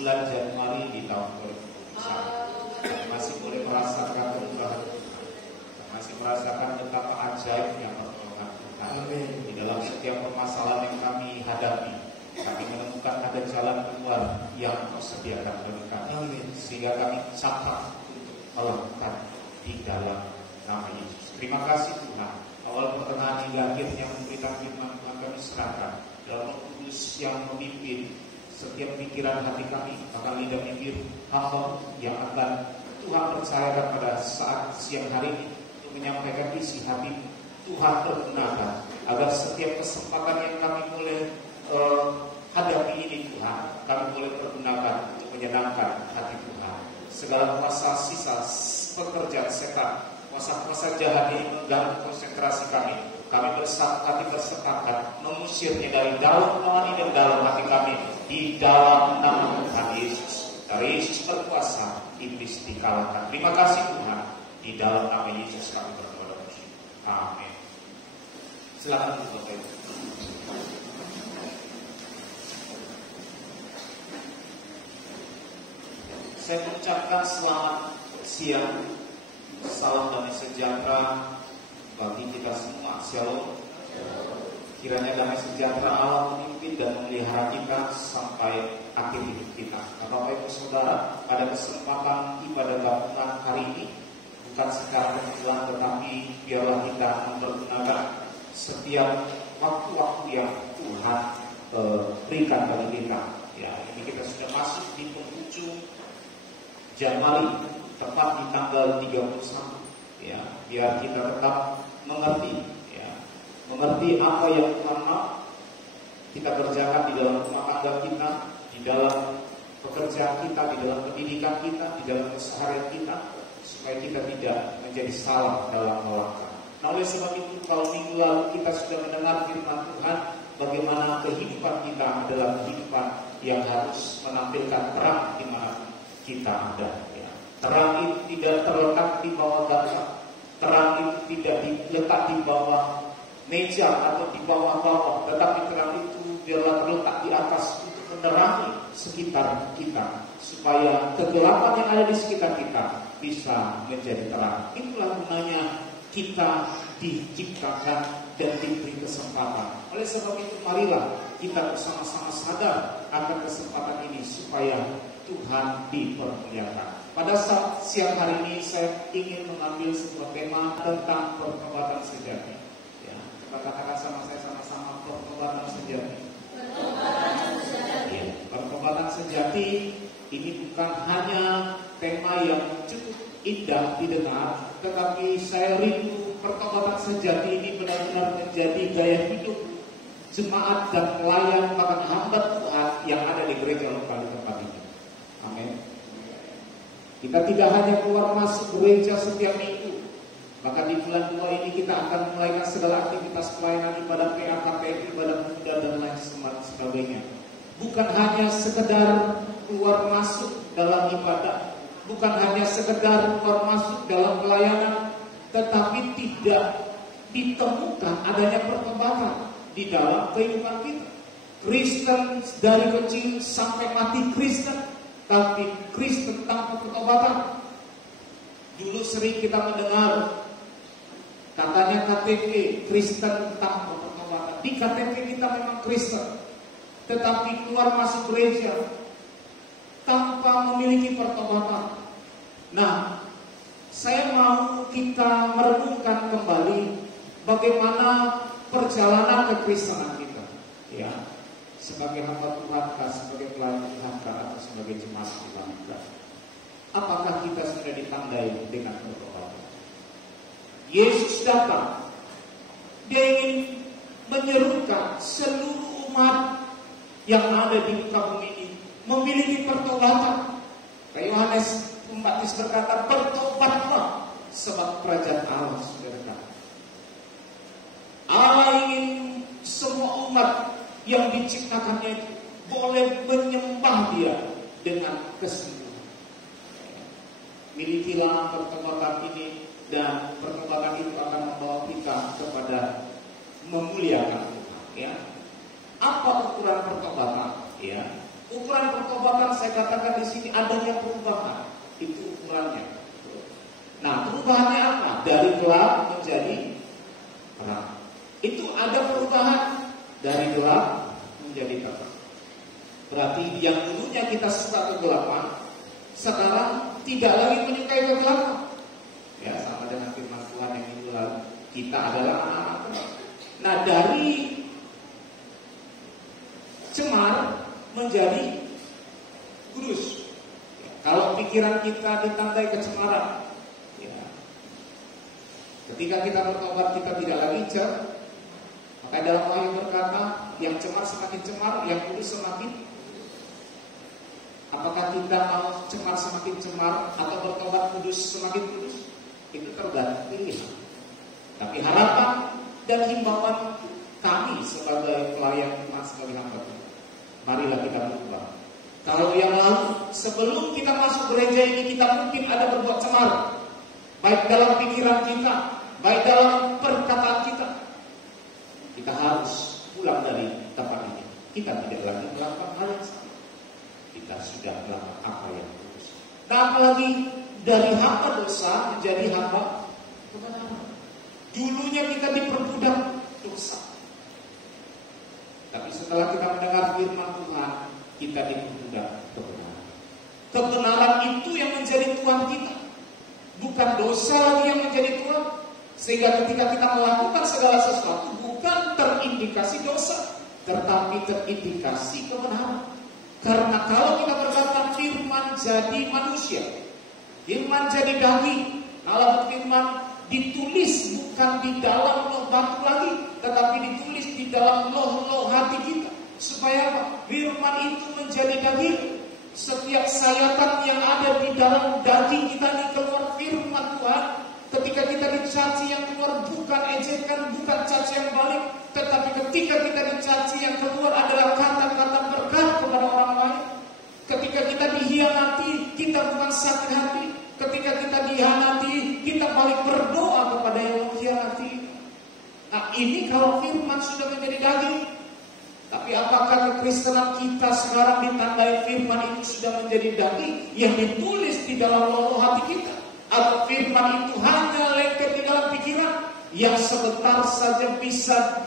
bulan Januari di tahun 2021. Masih boleh merasakan perubahan, masih merasakan betapa ajaibnya pertolongan Tuhan di dalam setiap permasalahan yang kami hadapi. Kami menemukan ada jalan keluar yang Kau sediakan bagi kami, sehingga kami catat untuk melakukan di dalam nama Yesus. Terima kasih Tuhan. Awal pertengahan hingga akhirnya memberikan firman Tuhan kami serahkan dalam Roh Kudus yang memimpin setiap pikiran hati kami, bahkan lidah bibir hamba yang akan Tuhan percayakan pada saat siang hari ini untuk menyampaikan isi hati Tuhan pergunakan agar setiap kesempatan yang kami boleh hadapi ini Tuhan, kami boleh pergunakan untuk menyenangkan hati Tuhan. Segala kuasa sisa pekerjaan setan, kuasa-kuasa jahat yang mengganggu konsentrasi kami bersepakat mengusirnya dari dalam rohani dan dalam hati kami di dalam nama Tuhan Yesus. Dari Yesus berkuasa, iblis dikalahkan. Terima kasih Tuhan, di dalam nama Yesus kami berdoa. Amin. Silakan Bapak Ibu. Saya mengucapkan selamat siang, salam damai sejahtera bagi kita semua. Shalom. Kiranya damai sejahtera Allah memimpin dan memelihara kita sampai akhir hidup kita. Bapak Ibu Saudara, pada kesempatan ibadah gabungan hari ini, bukan secara kebetulan, tetapi biarlah kita mempergunakan setiap waktu-waktu yang Tuhan berikan bagi kita. Ya, ini kita sudah masuk di penghujung Januari, tepat di tanggal 31. Ya, biar kita tetap mengerti, ya, mengerti apa yang Tuhan mau kita kerjakan di dalam rumah tangga kita, di dalam pekerjaan kita, di dalam pendidikan kita, di dalam keseharian kita, supaya kita tidak menjadi salah dalam melangkah. Nah, oleh sebab itu, kalau minggu lalu kita sudah mendengar firman Tuhan, bagaimana kehidupan kita adalah kehidupan yang harus menampilkan terang di mana kita ada. Ya. Terang itu tidak terletak di bawah data, terang itu tidak diletak di bawah meja atau di bawah-bawah, tetapi terang itu biarlah terletak di atas untuk menerangi sekitar kita, supaya kegelapan yang ada di sekitar kita bisa menjadi terang. Itulah gunanya kita diciptakan dan diberi kesempatan. Oleh sebab itu, marilah kita bersama-sama sadar akan kesempatan ini supaya Tuhan dipermuliakan. Pada saat siang hari ini saya ingin mengambil sebuah tema tentang pertobatan sejati. Ya, coba katakan sama saya sama-sama, pertobatan sejati. Ya, pertobatan sejati ini bukan hanya tema yang cukup indah didengar, tetapi saya rindu pertobatan sejati ini benar-benar menjadi gaya hidup jemaat dan pelayan bahkan hamba Tuhan yang ada di gereja lokal di tempat ini. Amin. Kita tidak hanya keluar masuk gereja setiap minggu, maka di bulan 2 ini kita akan mulaikan segala aktivitas pelayanan ibadah PAKP, ibadah muda dan lain sebagainya. Bukan hanya sekedar keluar masuk dalam ibadah, bukan hanya sekedar keluar masuk dalam pelayanan, tetapi tidak ditemukan adanya pertobatan di dalam kehidupan kita. Kristen dari kecil sampai mati Kristen, tapi Kristen tanpa pertobatan. Dulu sering kita mendengar katanya KTP Kristen tanpa pertobatan. Di KTP kita memang Kristen, tetapi keluar masuk gereja tanpa memiliki pertobatan. Nah, saya mau kita merenungkan kembali bagaimana perjalanan kekristenan kita, ya, sebagai hamba Tuhan, sebagai pelayan Tuhan, atau sebagai jemaat Tuhan. Apakah kita sudah ditandai dengan pertobatan? Yesus datang, Dia ingin menyerukan seluruh umat yang ada di muka bumi ini memiliki pertobatan. Yohanes Pembaptis berkata, bertobatlah sebab kerajaan Allah sudah dekat. Allah ingin semua umat yang diciptakannya itu boleh menyembah Dia dengan kesungguhan. Milikilah pertobatan ini, dan pertobatan itu akan membawa kita kepada memuliakan Tuhan. Ya. Apa ukuran pertobatan? Ya. Ukuran pertobatan saya katakan di sini adanya perubahan. Itu ukurannya. Nah, perubahannya apa? Dari gelap menjadi terang. Itu ada perubahan dari gelap menjadi terang. Berarti yang dulunya kita suka kegelapan, sekarang tidak lagi menyukai kegelapan. Ya, sama dengan firman Tuhan yang minggu lalu, kita adalah anak-anak terang. Nah, dari cemar menjadi kudus. Ya, kalau pikiran kita ditandai kecemaran, ya, ketika kita bertobat kita tidak lagi cemar. Maka dalam Wahyu berkata, yang cemar semakin cemar, yang kudus semakin. Apakah kita mau cemar semakin cemar atau bertobat kudus semakin kudus? Itu tergantung pilihan. Tapi harapan dan himbauan kami sebagai pelayan Tuhan, sebagai hamba Tuhan, marilah kita berubah. Kalau yang lalu, sebelum kita masuk gereja ini, kita mungkin ada berbuat cemar, baik dalam pikiran kita, baik dalam perkataan kita. Kita harus pulang dari tempat ini. Kita tidak lagi melakukan hal yang sama. Kita sudah melakukan apa yang bagus. Nah, apalagi dari hamba dosa menjadi hamba kebenaran. Dulunya kita diperbudak dosa, tapi setelah kita mendengar firman Tuhan, kita diperbudak kebenaran. Kebenaran itu yang menjadi Tuhan kita, bukan dosa lagi yang menjadi Tuhan. Sehingga ketika kita melakukan segala sesuatu, bukan terindikasi dosa, tetapi terindikasi kebenaran. Karena kalau kita berkata firman jadi manusia, firman jadi daging, Allah berfirman ditulis bukan di dalam loh batu lagi, tetapi ditulis di dalam loh hati kita. Supaya apa? Firman itu menjadi daging. Setiap sayatan yang ada di dalam daging kita ini keluar firman Tuhan. Ketika kita dicaci yang keluar bukan ejekan, bukan caci yang balik, tetapi ketika kita dicaci yang keluar adalah kata-kata berkat kepada orang lain. Ketika kita dihianati, kita bukan sakit hati. Ketika kita dihianati, kita balik berdoa kepada yang mengkhianati. Nah, ini kalau firman sudah menjadi daging. Tapi apakah kekristenan kita sekarang ditandai firman itu sudah menjadi daging yang ditulis di dalam loro hati kita? Atau firman itu hanya lengket di dalam pikiran yang sebentar saja bisa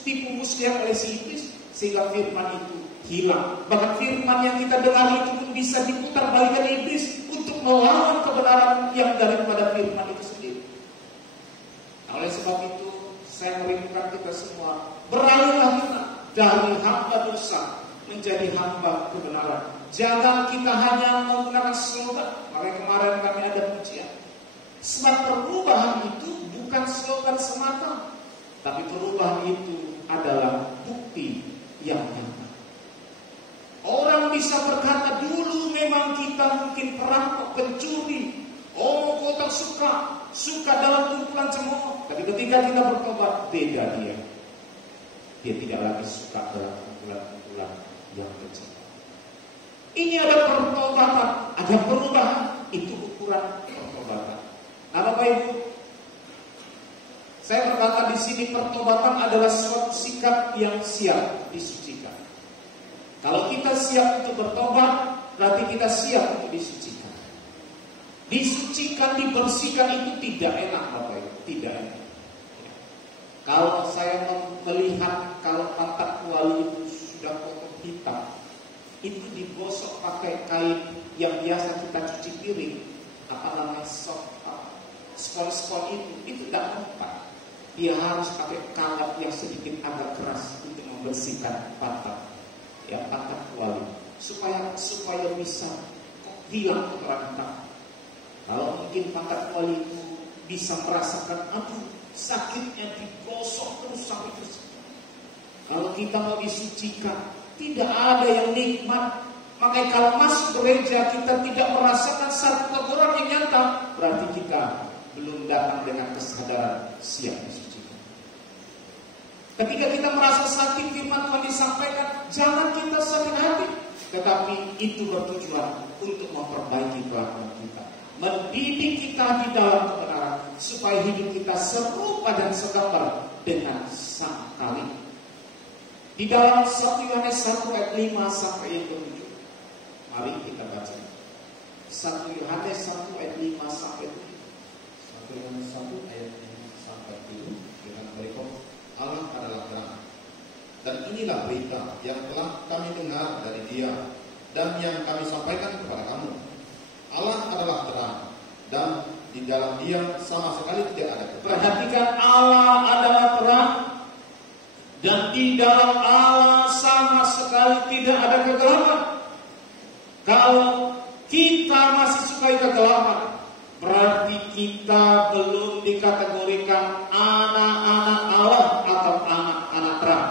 dipumuskan oleh si iblis sehingga firman itu hilang. Bahkan firman yang kita dengar itu pun bisa diputar balikan iblis untuk melawan kebenaran yang daripada firman itu sendiri. Nah, oleh sebab itu saya merindukan kita semua, beralihlah kita dari hamba dosa menjadi hamba kebenaran. Jangan kita hanya menggunakan slogan. Makanya kemarin kami ada pujian. Sebab perubahan itu bukan slogan semata, tapi perubahan itu adalah bukti yang nyata. Orang bisa berkata dulu memang kita mungkin perampok, pencuri, kau tak suka dalam kumpulan cemooh. Tapi ketika kita bertobat, beda dia. Dia tidak lagi suka dalam kumpulan yang kecil. Ini ada pertobatan, ada perubahan. Itu ukuran pertobatan. Nah, Bapak Ibu, saya berkata di sini pertobatan adalah suatu sikap yang siap disucikan. Kalau kita siap untuk bertobat, berarti kita siap untuk disucikan. Disucikan, dibersihkan itu tidak enak, Bapak Ibu, tidak enak. Kalau saya melihat kalau pantat kuali itu sudah kotor hitam, itu digosok pakai kain yang biasa kita cuci piring, apa namanya spons itu tidak mempan. Dia harus pakai kalat yang sedikit agak keras untuk membersihkan pantat, ya pantat kuali, supaya bisa hilang kotoran hitam. Kalau mungkin pantat kuali itu bisa merasakan, aduh sakitnya digosok terus sampai bersih. Kalau kita mau disucikan, tidak ada yang nikmat. Makanya kalau masuk gereja kita tidak merasakan satu teguran yang nyata, berarti kita belum datang dengan kesadaran siap disucikan. Ketika kita merasa sakit, firman Tuhan disampaikan, jangan kita sakit hati, tetapi itu bertujuan untuk memperbaiki kelakuan kita, mendidik kita di dalam kebenaran, supaya hidup kita serupa dan segambar dengan Sang Khalik. Di dalam 1 Yohanes 1 ayat 5 sampai yang ke-7. Mari kita baca. 1 Yohanes 1 ayat 5 sampai 7. 1 Yohanes 1 ayat 5 sampai 7 dengan berikut: Allah adalah terang, dan inilah berita yang telah kami dengar dari Dia dan yang kami sampaikan kepada kamu. Allah adalah terang, dan di dalam Dia sama sekali tidak ada kegelapan. Perhatikan, Allah adalah terang, dan di dalam Allah sama sekali tidak ada kegelapan. Kalau kita masih sukai kegelapan, berarti kita belum dikategorikan anak-anak Allah atau anak-anak terang.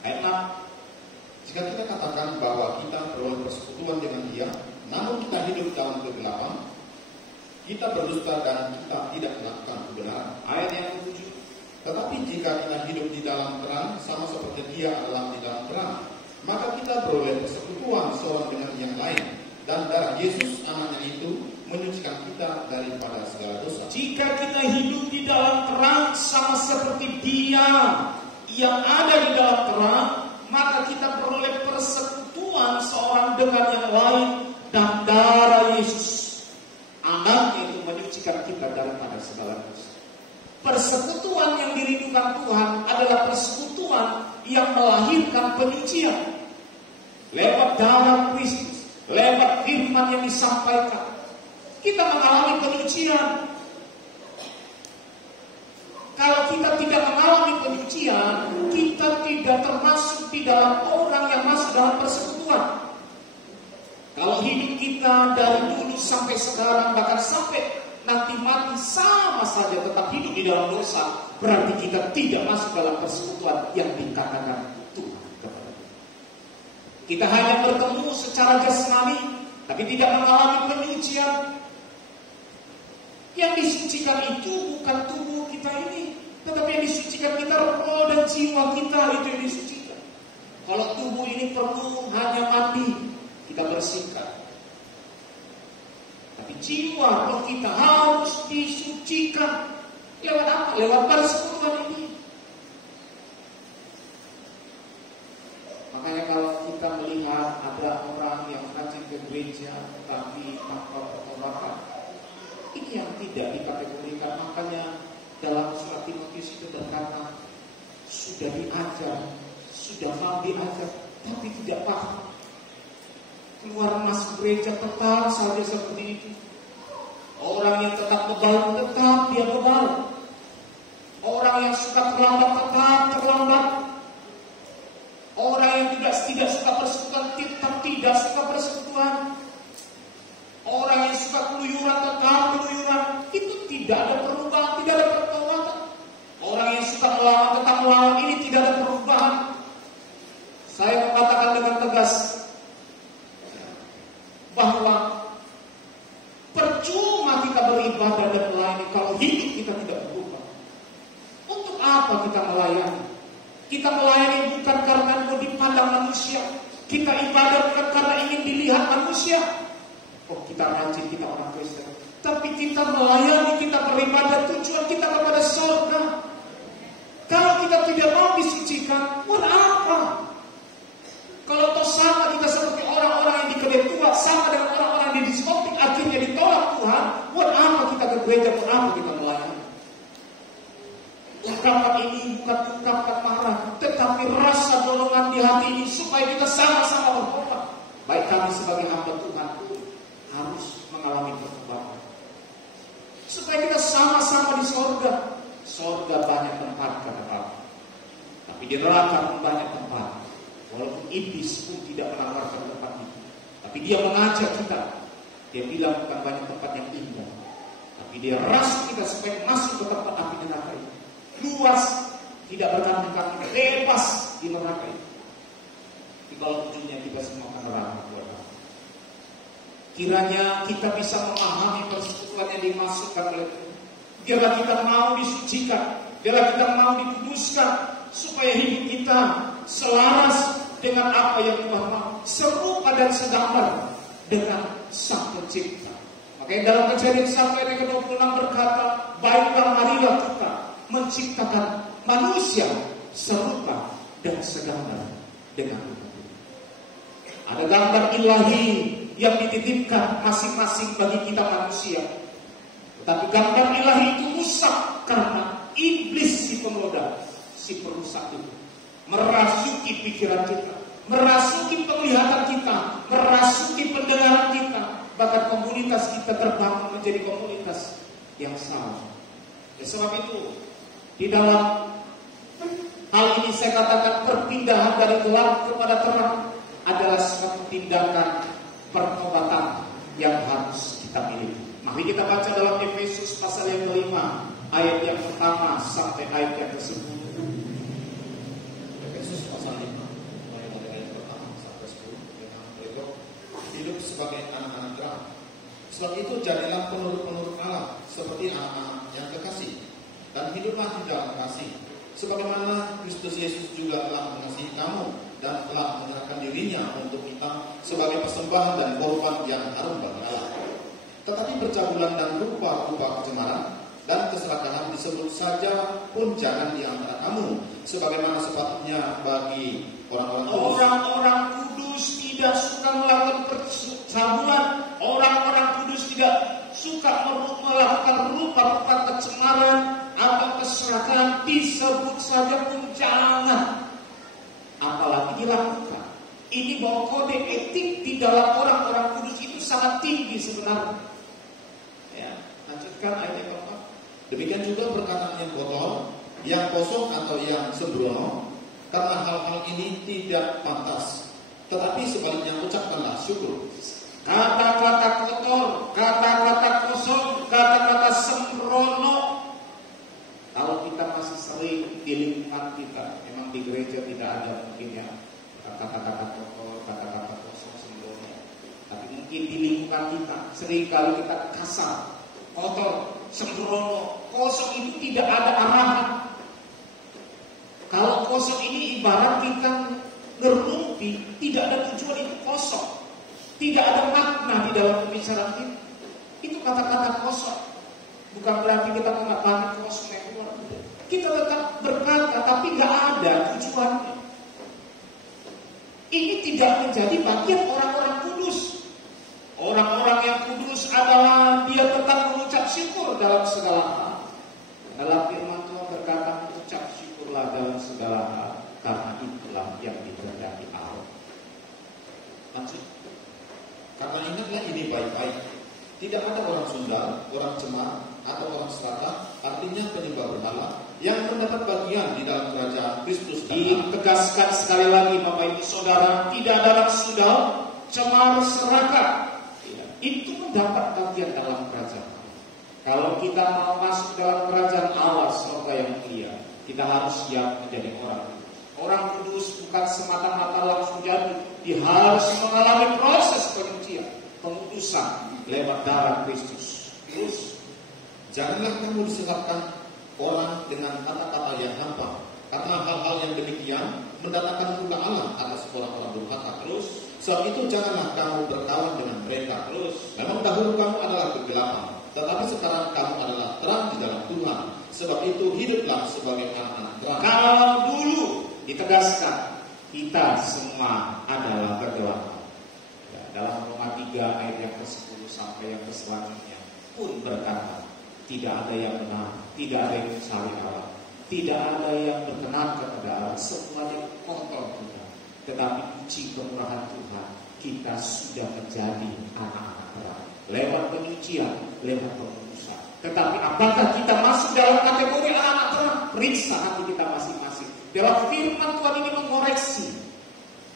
Ayat 6. Jika kita katakan bahwa kita beroleh persekutuan dengan Dia, namun kita hidup dalam kegelapan, kita berdusta dan kita tidak melakukan kebenaran. Ayat yang ke-7. Tetapi jika kita hidup di dalam terang, sama seperti Dia adalah di dalam terang, maka kita beroleh persekutuan seorang dengan yang lain, dan darah Yesus anaknya itu menyucikan kita daripada segala dosa. Jika kita hidup di dalam terang sama seperti Dia yang ada di dalam terang, maka kita beroleh persekutuan seorang dengan yang lain, dan darah Yesus anaknya itu menyucikan kita daripada segala dosa. Persekutuan yang dirindukan Tuhan adalah persekutuan yang melahirkan penyucian lewat darah Kristus, lewat firman yang disampaikan. Kita mengalami penyucian. Kalau kita tidak mengalami penyucian, kita tidak termasuk di dalam orang yang masuk dalam persekutuan. Kalau hidup kita dari dulu sampai sekarang, bahkan sampai nanti mati sama saja tetap hidup di dalam dosa, berarti kita tidak masuk dalam persekutuan yang dikatakan Tuhan kepada kita. Kita hanya bertemu secara jasmani, tapi tidak mengalami penyucian. Yang disucikan itu bukan tubuh kita ini, tetapi yang disucikan kita roh dan jiwa kita, itu yang disucikan. Kalau tubuh ini perlu hanya mandi, kita bersihkan. Tapi jiwa, roh kita harus disucikan. Lewat apa? Lewat persekutuan ini. Makanya kalau kita melihat ada orang yang rajin ke gereja tapi tanpa pertobatan, ini yang tidak dikategorikan. Makanya dalam surat Timotius itu berkata, sudah diajar, sudah mau diajar, tapi tidak paham. Keluar masuk gereja tetap saja seperti itu. Orang yang tetap bebal, tetap dia bebal. Orang yang suka terlambat, tetap terlambat. Orang yang tidak suka persekutuan, tetap tidak suka persekutuan. Orang yang suka keluyuran, tetap keluyuran. Itu tidak ada perubahan, tidak ada pertobatan. Orang yang suka melawan, tetap melawan. Ini tidak ada perubahan. Saya mengatakan dengan tegas bahwa percuma kita beribadah dan melayani kalau hidup kita tidak berubah. Untuk apa kita melayani? Kita melayani bukan karena mau dipandang manusia. Kita ibadah bukan karena ingin dilihat manusia. Oh, kita rajin, kita orang Kristen. Tapi kita melayani, kita beribadah, tujuan kita kepada surga. Kalau kita tidak mau disucikan, buat apa? Kalau toh sama kita seperti orang-orang yang di kedai tua, sama dengan orang-orang di diskotik, akhirnya ditolak Tuhan, buat apa kita ke gereja, buat apa kita melayani? Ungkapan ini bukan ungkapan marah, tetapi rasa dorongan di hati ini supaya kita sama-sama bertobat. Baik kami sebagai hamba Tuhan pun harus mengalami pertobatan, supaya kita sama-sama di sorga. Sorga banyak tempat kata Allah, tapi di neraka pun banyak tempat. Walaupun iblis pun tidak menawarkan tempat itu, tapi dia mengajak kita. Dia bilang bukan banyak tempat yang indah, tapi dia rasu kita supaya masuk ke tempat api neraka itu. Luas, tidak bergantung kaki, bebas di neraka itu. Tapi kalau ujungnya kita semua akan neraka buat apa? Kiranya kita bisa memahami persekutuan yang dimaksudkan oleh Tuhan. Biarlah kita mau disucikan, biarlah kita mau dikuduskan, supaya hidup kita selaras dengan apa yang Tuhan mau, serupa dan segambar dengan Sang Pencipta. Makanya dalam Kejadian 1 ayat ke-26 berkata, baiklah marilah kita menciptakan manusia serupa dan segambar dengan umat ini. Ada gambar ilahi yang dititipkan masing-masing bagi kita manusia. Tetapi gambar ilahi itu rusak karena iblis si pemoda, si perusak itu merasuki pikiran kita, merasuki penglihatan kita, merasuki pendengaran kita. Bahkan komunitas kita terbangun menjadi komunitas yang salah. Sebab itu di dalam hal ini saya katakan perpindahan dari gelap kepada terang adalah suatu tindakan pertobatan yang harus kita miliki. Mari kita baca dalam Efesus pasal yang kelima, ayat yang pertama sampai ayat yang ke-10. Efesus pasal 5, mulai dari ayat pertama sampai 10. Dengan berikut, hidup sebagai anak-anak terang. Sebab itu jadilah penurut-penurut Allah seperti anak-anak yang kekasih, dan hiduplah di dalam kasih. Sebagaimana Kristus Yesus juga telah mengasihi kamu dan telah menyerahkan dirinya untuk kita sebagai persembahan dan korban yang harum bagi Allah. Tetapi percabulan dan rupa-rupa kecemaran dan keserakahan disebut saja pun jangan di antara kamu, sebagaimana sepatutnya bagi orang-orang kudus tidak suka melakukan percabulan, orang-orang kudus tidak suka melakukan rupa-rupa kecemaran atau keserakahan, disebut saja pun jangan, apalagi dilakukan. Ini bahwa kode etik di dalam orang-orang kudus itu sangat tinggi sebenarnya. Ya, lanjutkan ayat yang keempat. Demikian juga perkataan yang kotor, yang kosong atau yang sembrono, karena hal-hal ini tidak pantas. Tetapi sebaliknya ucapkanlah syukur. Kata-kata kotor, kata-kata kosong, kata-kata sembrono, kalau kita masih sering di lingkungan kita, memang di gereja tidak ada mungkin ya kata-kata kotor, kata-kata kosong, sembrono. Tapi mungkin di lingkungan kita sering kali kita kasar, kotor, sembrono. Kosong itu tidak ada arahan. Kalau kosong ini ibarat kita ngerumpi, tidak ada tujuan, itu kosong. Tidak ada makna di dalam pembicaraan kita. Itu kata-kata kosong. Bukan berarti kita mengatakan kosong yang keluar. Kita tetap berkata, tapi nggak ada tujuannya. Ini tidak menjadi bagian orang-orang kudus. Orang-orang yang kudus adalah dia tetap mengucap syukur dalam segala hal. Dalam firman Tuhan berkata, ucap syukurlah dalam segala hal, karena itulah yang dikehendaki Allah. Lanjut. Karena ingatlah ini baik-baik. Tidak ada orang Sunda, orang Cemar, atau orang Selatan, artinya penyembah berhala, yang mendapat bagian di dalam kerajaan Kristus. Ditegaskan sekali lagi Bapak Ibu Saudara, tidak ada orang Sunda, Cemar, serakah, itu mendapat bagian dalam kerajaan. Kalau kita mau masuk dalam kerajaan Allah, surga yang mulia, kita harus siap menjadi orang kudus. Orang kudus bukan semata-mata langsung jadi, dia harus mengalami proses penyucian, pengudusan lewat darah Kristus. Terus, janganlah kamu disesatkan orang dengan kata-kata yang hampa, karena hal-hal yang demikian mendatangkan murka Allah atas orang-orang durhaka. Terus, sebab itu janganlah kamu berkawan dengan mereka. Terus, memang dahulu kamu adalah kegelapan, tetapi sekarang kamu adalah terang di dalam Tuhan. Sebab itu hiduplah sebagai anak-anak terang. Kalau dulu ditegaskan, kita semua adalah kegelapan. Ya, dalam Roma 3 ayat yang ke-10 sampai yang selanjutnya pun berkata, tidak ada yang benar, tidak ada yang mencari Allah, tidak ada yang berkenan kepada Allah, semuanya kotor Tuhan. Tetapi puji kemurahan Tuhan, kita sudah menjadi anak-anak terang lewat penyucian, lewat pengudusan. Tetapi apakah kita masuk dalam kategori anak terang? Periksa hati kita masing-masing. Dalam firman Tuhan ini mengoreksi,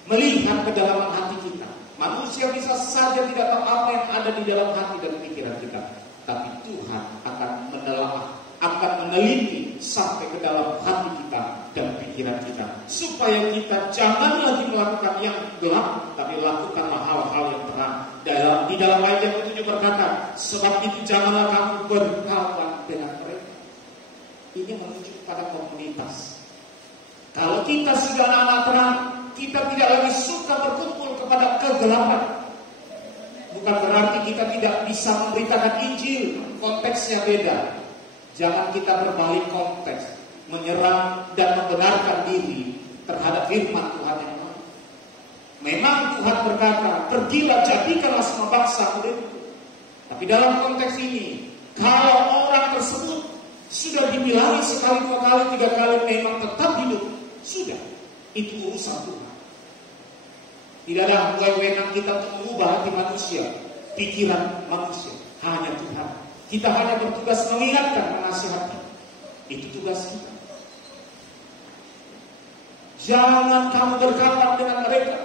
melihat kedalaman hati kita. Manusia bisa saja tidak tahu apa yang ada di dalam hati dan pikiran kita, tapi Tuhan akan menelaah, akan meneliti sampai ke dalam hati kita dan pikiran kita, supaya kita jangan lagi melakukan yang gelap, tapi lakukanlah hal-hal yang terang. Di dalam ayat yang ke-7 berkata, sebab itu janganlah kamu berkawan dengan mereka. Ini menuju pada komunitas. Kalau kita sudah anak terang, kita tidak lagi suka berkumpul kepada kegelapan. Bukan berarti kita tidak bisa memberitakan Injil, konteksnya beda. Jangan kita berbalik konteks, menyerang dan membenarkan diri terhadap firman Tuhan yang lain. Memang Tuhan berkata, pergilah jadikanlah semua bangsa muridku. Tapi dalam konteks ini, kalau orang tersebut sudah dibilangi sekali, 2 kali, 3 kali memang tetap hidup, sudah, itu urusan Tuhan. Tidak ada wewenang kita untuk mengubah hati manusia, pikiran manusia, hanya Tuhan. Kita hanya bertugas mengingatkan, menasihati. Itu tugas kita. Jangan kamu berkata dengan mereka.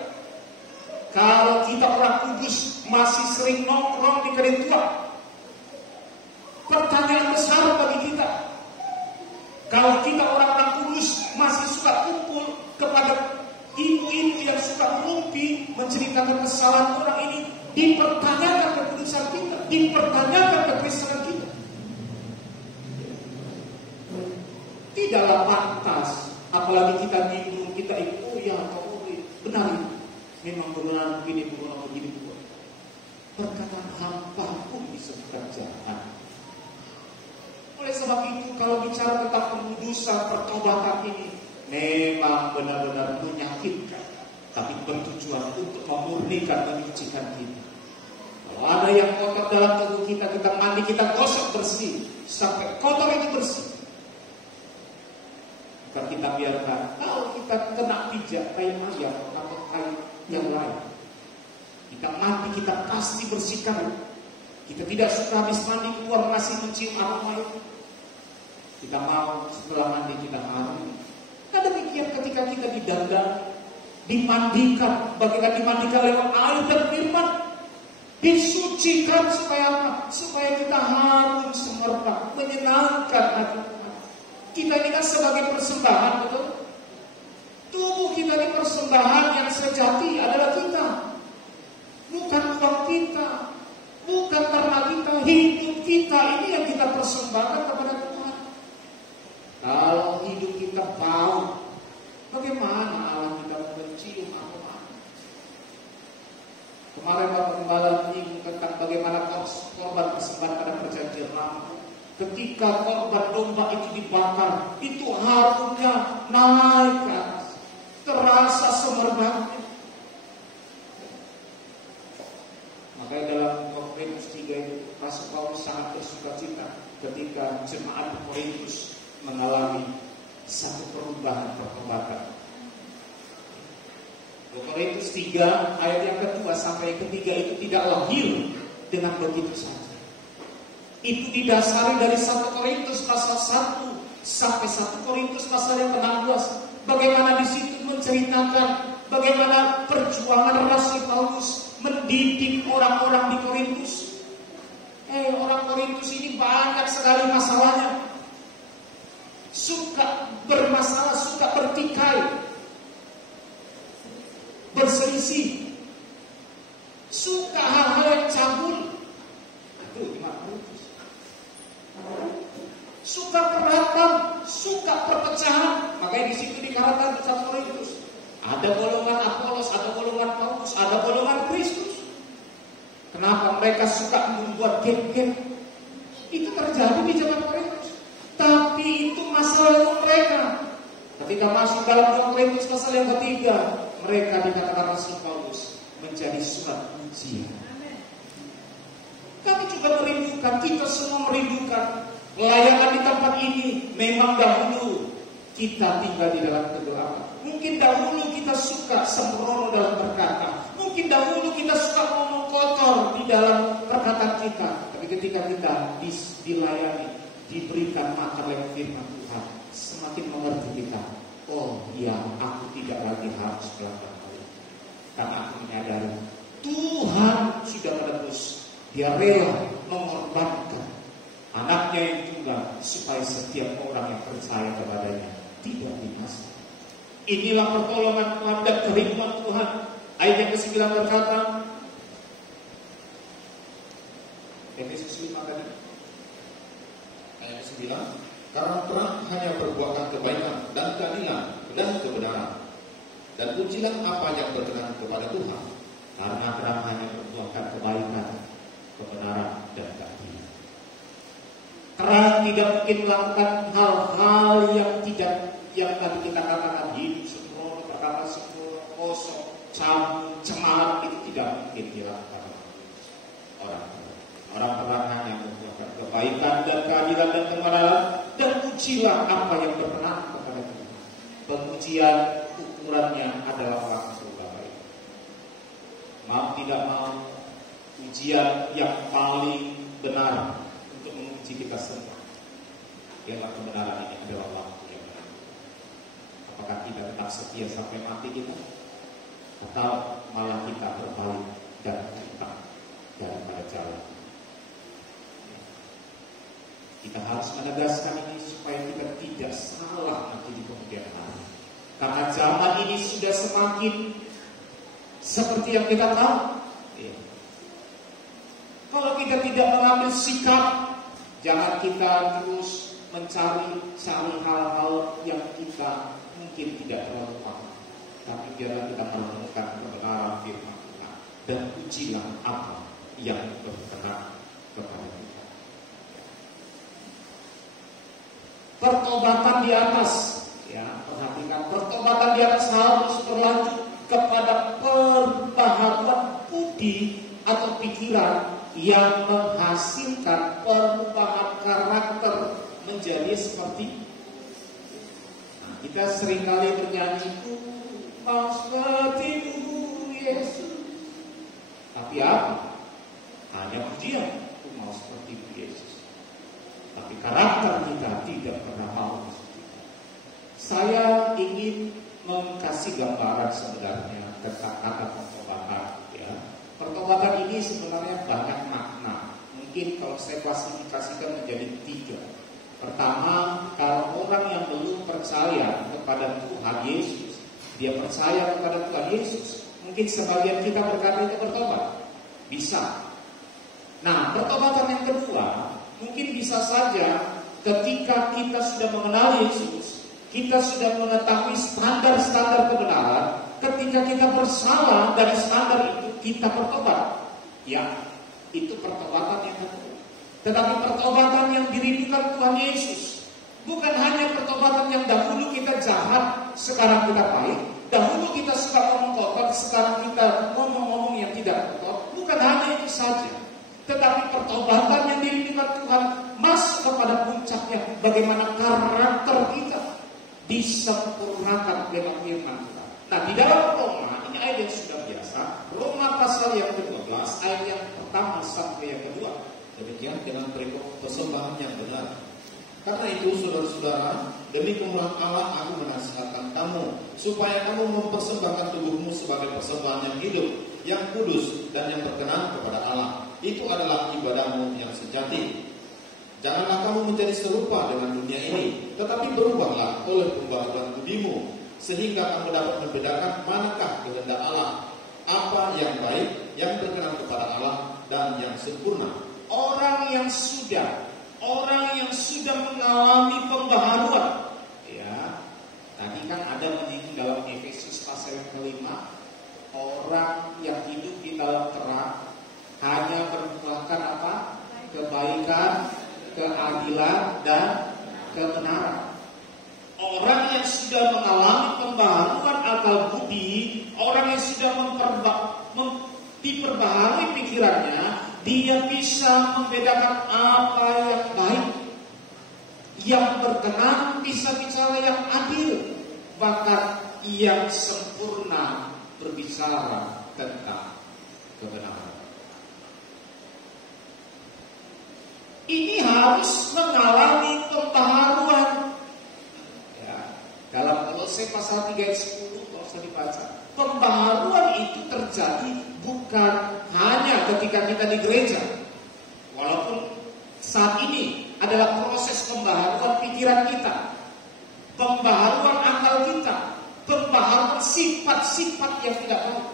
Kalau kita orang kudus masih sering nongkrong di Kerintua, pertanyaan besar bagi kita. Kalau kita orang-orang kudus masih suka kumpul kepada ibu-ibu yang suka merumpi menceritakan kesalahan orang ini, dipertanyakan kekudusan kita, dipertanyakan kekristenan kita. Tidaklah pantas, apalagi kita bingung, kita ikut, oh ya, benar itu. Memang benar begini, benar begini. Perkataan hampa pun bisa kerjaan. Oleh sebab itu, kalau bicara tentang pengudusan, pertobatan ini memang benar-benar menyakitkan, tapi bertujuan untuk memurnikan, menyucikan kita. Kalau ada yang kotor dalam tubuh kita, kita mandi, kita gosok bersih sampai kotor itu bersih. Bukan kita biarkan. Kalau kita kena pijak kayak ayam atau kayak yang lain, kita mandi, kita pasti bersihkan. Kita tidak suka habis mandi keluar masih mencium aroma itu. Kita mau setelah mandi kita mandi. Nah demikian ketika kita didandang, dimandikan, bagaimana dimandikan lewat air dan firman, disucikan supaya apa? Supaya kita harum semerbak, menyenangkan hati Tuhan. Kita ini kan sebagai persembahan, betul? Tubuh kita ini persembahan yang sejati adalah kita, bukan uang kita, bukan karena kita, hidup kita ini yang kita persembahkan kepada Tuhan. Kalau hidup kita bau, bagaimana Allah kita mencium aroma? Kemarin Bapak Gembala menyinggung tentang bagaimana korban persembahan pada perjanjian lama. Ketika korban domba itu dibakar, itu harumnya naik ke atas, terasa semerbaknya. Makanya dalam Korintus 3 itu Rasul Paulus sangat bersukacita ketika jemaat Korintus mengalami satu perubahan pertobatan. Korintus 3 ayat yang kedua sampai ketiga itu tidak lahir dengan begitu saja. Itu didasari dari 1 Korintus pasal 1 sampai 1 Korintus pasal yang ke-16. Bagaimana di situ menceritakan bagaimana perjuangan Rasul Paulus mendidik orang-orang di Korintus. Orang Korintus ini banyak sekali masalahnya. Suka bermasalah, suka bertikai, berselisih, suka hal-hal yang cabul. Itu gimana? Suka berantem, suka perpecahan. Makanya di situ dikatakan 1 Korintus ada golongan Apolos, ada golongan Paulus, ada golongan Kristus. Kenapa mereka suka membuat geng-geng? Itu terjadi di zaman Korintus. Tapi itu masalah mereka. Ketika masuk dalam 2 Korintus pasal yang ketiga, mereka dikatakan Rasul Paulus menjadi surat ujian. Kami juga merindukan, kita semua merindukan pelayanan di tempat ini. Memang dahulu kita tinggal di dalam kegelapan. Mungkin dahulu kita suka sembrono dalam berkata. Mungkin dahulu kita suka ngomong kotor di dalam perkataan kita. Tapi ketika kita dilayani, diberikan makan oleh firman Tuhan, semakin mengerti kita. Oh iya, aku tidak lagi harus melakukan hal itu. Karena aku menyadari Tuhan sudah menebus. Dia rela mengorbankan anaknya yang tunggal supaya setiap orang yang percaya kepadanya tidak binasa. Inilah pertolongan Tuhan dan kerinduan Tuhan. Ayat yang ke-9 berkata, Efesus 5 tadi, ayat ke-9, karena terang hanya perbuatan kebaikan dan keadilan dan kebenaran, dan ujilah apa yang berkenan kepada Tuhan. Karena terang hanya perbuatan kebaikan, kebenaran dan keadilan. Terang tidak mungkin melakukan hal-hal yang tadi kita katakan hidup sembrono, perkara sempurna, kosong, cabul, cemar, itu tidak mungkin dilakukan orang. Orang terang hanya membuahkan kebaikan dan keadilan dan kebenaran, dan ujilah apa yang berkenan kepada Tuhan. Pengujian ukurannya adalah langsung baik. Mau tidak mau, ujian yang paling benar untuk menguji kita semua ialah kebenaran ini adalah waktu yang benar. Apakah kita tetap setia sampai mati kita, atau malah kita berbalik dan kita daripada jalan? Kita harus menegaskan ini supaya kita tidak salah nanti di kemudian hari. Karena zaman ini sudah semakin seperti yang kita tahu. Kalau kita tidak mengambil sikap, jangan kita terus mencari hal-hal yang kita mungkin tidak terlalu paham. Tapi biarlah kita menemukan kebenaran firman Tuhan dan ujilah apa yang berkenan kepada kita. Pertobatan di atas, ya, perhatikan, pertobatan di atas harus berlanjut kepada pembaharuan budi atau pikiran yang menghasilkan perubahan karakter menjadi seperti. Nah, kita seringkali bernyanyi, mau seperti-Mu Yesus. Tapi apa? Hanya pujian, mau seperti Yesus. Tapi karakter kita tidak pernah mau seperti itu. Saya ingin mengkasih gambaran sebenarnya tentang kata pertobatan. Ya. Pertobatan ini sebenarnya banyak makna. Mungkin kalau saya klasifikasikan menjadi 3. Pertama, kalau orang yang belum percaya kepada Tuhan Yesus, dia percaya kepada Tuhan Yesus, mungkin sebagian kita berkata itu bertobat. Bisa. Nah, pertobatan yang kedua, mungkin bisa saja ketika kita sudah mengenal Yesus, kita sudah mengetahui standar-standar kebenaran, ketika kita bersalah dari standar itu, kita bertobat. Ya, itu pertobatan yang kedua. Tetapi pertobatan yang dirindukan Tuhan Yesus bukan hanya pertobatan yang dahulu kita jahat, sekarang kita baik. Dahulu kita suka ngomong kotor, sekarang kita ngomong-ngomong yang tidak kotor. Bukan hanya itu saja, tetapi pertobatan yang dirindukan Tuhan masuk kepada puncaknya, bagaimana karakter kita disempurnakan dengan firman Tuhan. Nah, di dalam Roma, ini ayat yang sudah biasa, Roma pasal yang ke-12, ayat yang pertama sampai yang kedua. Demikian dengan perikop persembahan yang benar. Karena itu, saudara-saudara, demi kemurahan Allah aku menasihatkan kamu, supaya kamu mempersembahkan tubuhmu sebagai persembahan yang hidup, yang kudus dan yang berkenan kepada Allah. Itu adalah ibadahmu yang sejati. Janganlah kamu menjadi serupa dengan dunia ini, tetapi berubahlah oleh pembaharuan budimu, sehingga kamu dapat membedakan manakah kehendak Allah, apa yang baik, yang berkenan kepada Allah, dan yang sempurna. Orang yang sudah mengalami pembaharuan, ya. Tadi kan ada menyinggung dalam Efesus pasal yang ke-5, orang yang hidup di dalam terang hanya berbuahkan apa? Kebaikan, keadilan, dan kebenaran. Orang yang sudah mengalami pembaharuan akal budi, orang yang sudah diperbaharui pikirannya, dia bisa membedakan apa yang baik, yang berkenan, bisa bicara yang adil, bahkan yang sempurna berbicara tentang kebenaran. Ini harus mengalami pembaharuan. Ya, dalam Kolose pasal 3 ayat 10 kalau usah dibaca. Pembaharuan itu terjadi bukan hanya ketika kita di gereja. Walaupun saat ini adalah proses pembaharuan pikiran kita, pembaharuan akal kita, pembaharuan sifat-sifat yang tidak baik.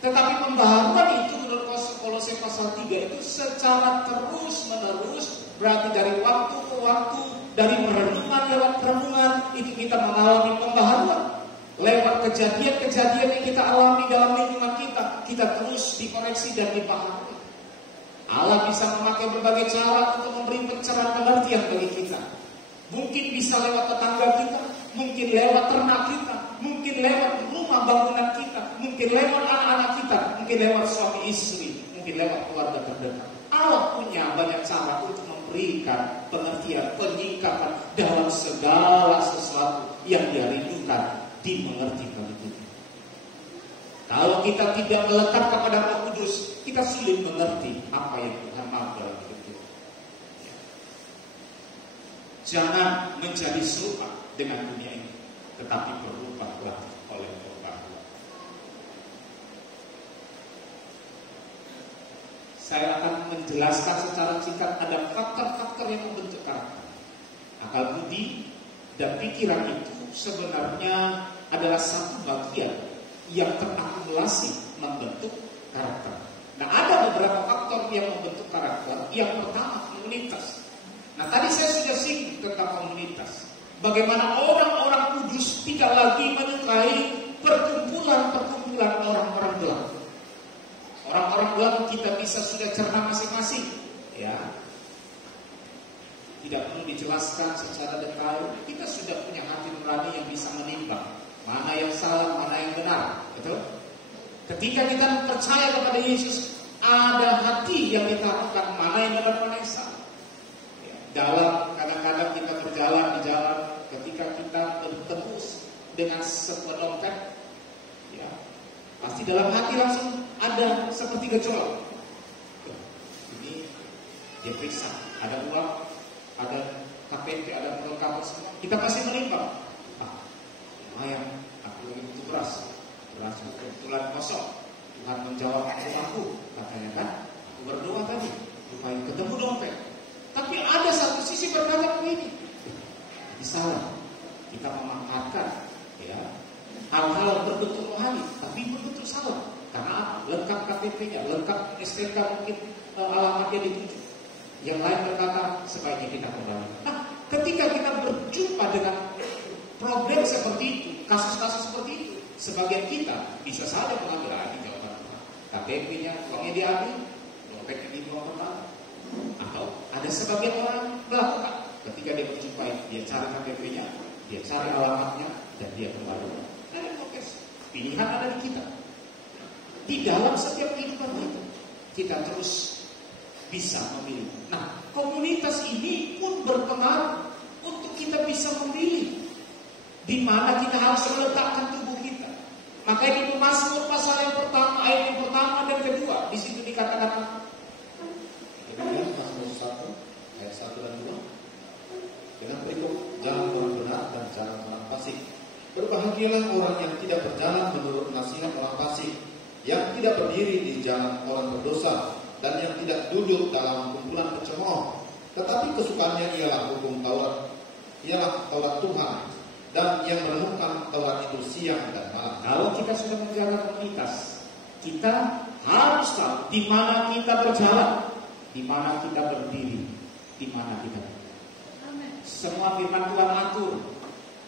Tetapi pembaharuan itu menurut Kolose pasal 3 itu secara terus-menerus, berarti dari waktu ke waktu, dari perenungan lewat perenungan, itu kita mengalami pembaharuan. Lewat kejadian-kejadian yang kita alami dalam lingkungan kita terus dikoreksi dan dipahami. Allah bisa memakai berbagai cara untuk memberi pencerahan pengertian bagi kita. Mungkin bisa lewat tetangga kita, mungkin lewat ternak kita, mungkin mungkin lewat rumah bangunan kita, mungkin lewat anak-anak kita, mungkin lewat suami istri, mungkin lewat keluarga terdekat. Allah punya banyak cara untuk memberikan pengertian, penyingkapan dalam segala sesuatu yang Dia rindukan dimengerti oleh kita. Kalau kita tidak melekat kepada Roh Kudus, kita sulit mengerti apa yang Tuhan mau dalam hidup kita. Jangan menjadi serupa dengan dunia ini, tetapi berubahlah oleh pengetahuan. Saya akan menjelaskan secara singkat ada faktor-faktor yang membentuk karakter. Akal budi dan pikiran itu sebenarnya adalah satu bagian yang terakumulasi membentuk karakter. Nah, ada beberapa faktor yang membentuk karakter. Yang pertama, komunitas. Nah, tadi saya sudah singgung tentang komunitas. Bagaimana orang-orang kudus tidak lagi menyukai perkumpulan-perkumpulan orang-orang gelap. Orang-orang gelap kita bisa sudah cerna masing-masing, ya. Tidak perlu dijelaskan secara detail. Kita sudah punya hati nurani yang bisa menimbang mana yang salah, mana yang benar, betul? Ketika kita percaya kepada Yesus, ada hati yang kita lakukan mana yang benar, mana yang salah. Dalam kadang-kadang kita berjalan di jalan, ketika kita bertemu dengan sebuah dompet, ya, pasti dalam hati langsung ada seperti gejolak. Ini dia periksa, ada uang, ada KTP, ada kelengkapan semua. Kita pasti menimbang. Lumayan, aku itu beras kebetulan kosong. Tuhan menjawab doaku, katanya kan. Aku berdoa tadi, supaya ketemu dompet. Tapi ada satu sisi berkata begini, salah. Kita memanfaatkan, ya, hal-hal berbentuk rohani, tapi berbentuk salah. Karena lengkap KTP-nya, lengkap STNK, mungkin alamatnya dituju. Yang lain berkata sebaiknya kita kembali. Nah, ketika kita berjumpa dengan problem seperti itu, kasus-kasus seperti itu, sebagian kita bisa saja mengambil alih jawaban KTP-nya, uangnya diambil, dompetnya dibawa kembali. Atau ada sebagian orang melakukan, ketika dia berjumpa, dia cari KTP-nya, dia cari alamatnya, dan dia kembali. Ada proses. Pilihan ada di kita. Di dalam setiap kehidupan kita terus bisa memilih. Nah, komunitas ini pun berpengaruh untuk kita bisa memilih di mana kita harus meletakkan tubuh kita. Makanya di Mazmur pasal yang pertama, ayat yang pertama dan kedua, di situ dikatakan, Mazmur 1 ayat 1 dan 2, dengan berikut jalan orang benar dan jalan orang fasik. Berbahagialah orang yang tidak berjalan menurut nasihat orang fasik, yang tidak berdiri di jalan orang berdosa, dan yang tidak duduk dalam kumpulan pencemooh. Tetapi kesukaannya ialah hukum Taurat, ialah Taurat Tuhan, dan yang merenungkan Taurat itu siang dan malam. Kalau kita sudah menjaga komunitas, kita harus tahu di mana kita berjalan, di mana kita berdiri, di mana kita. Semua firman Tuhan atur,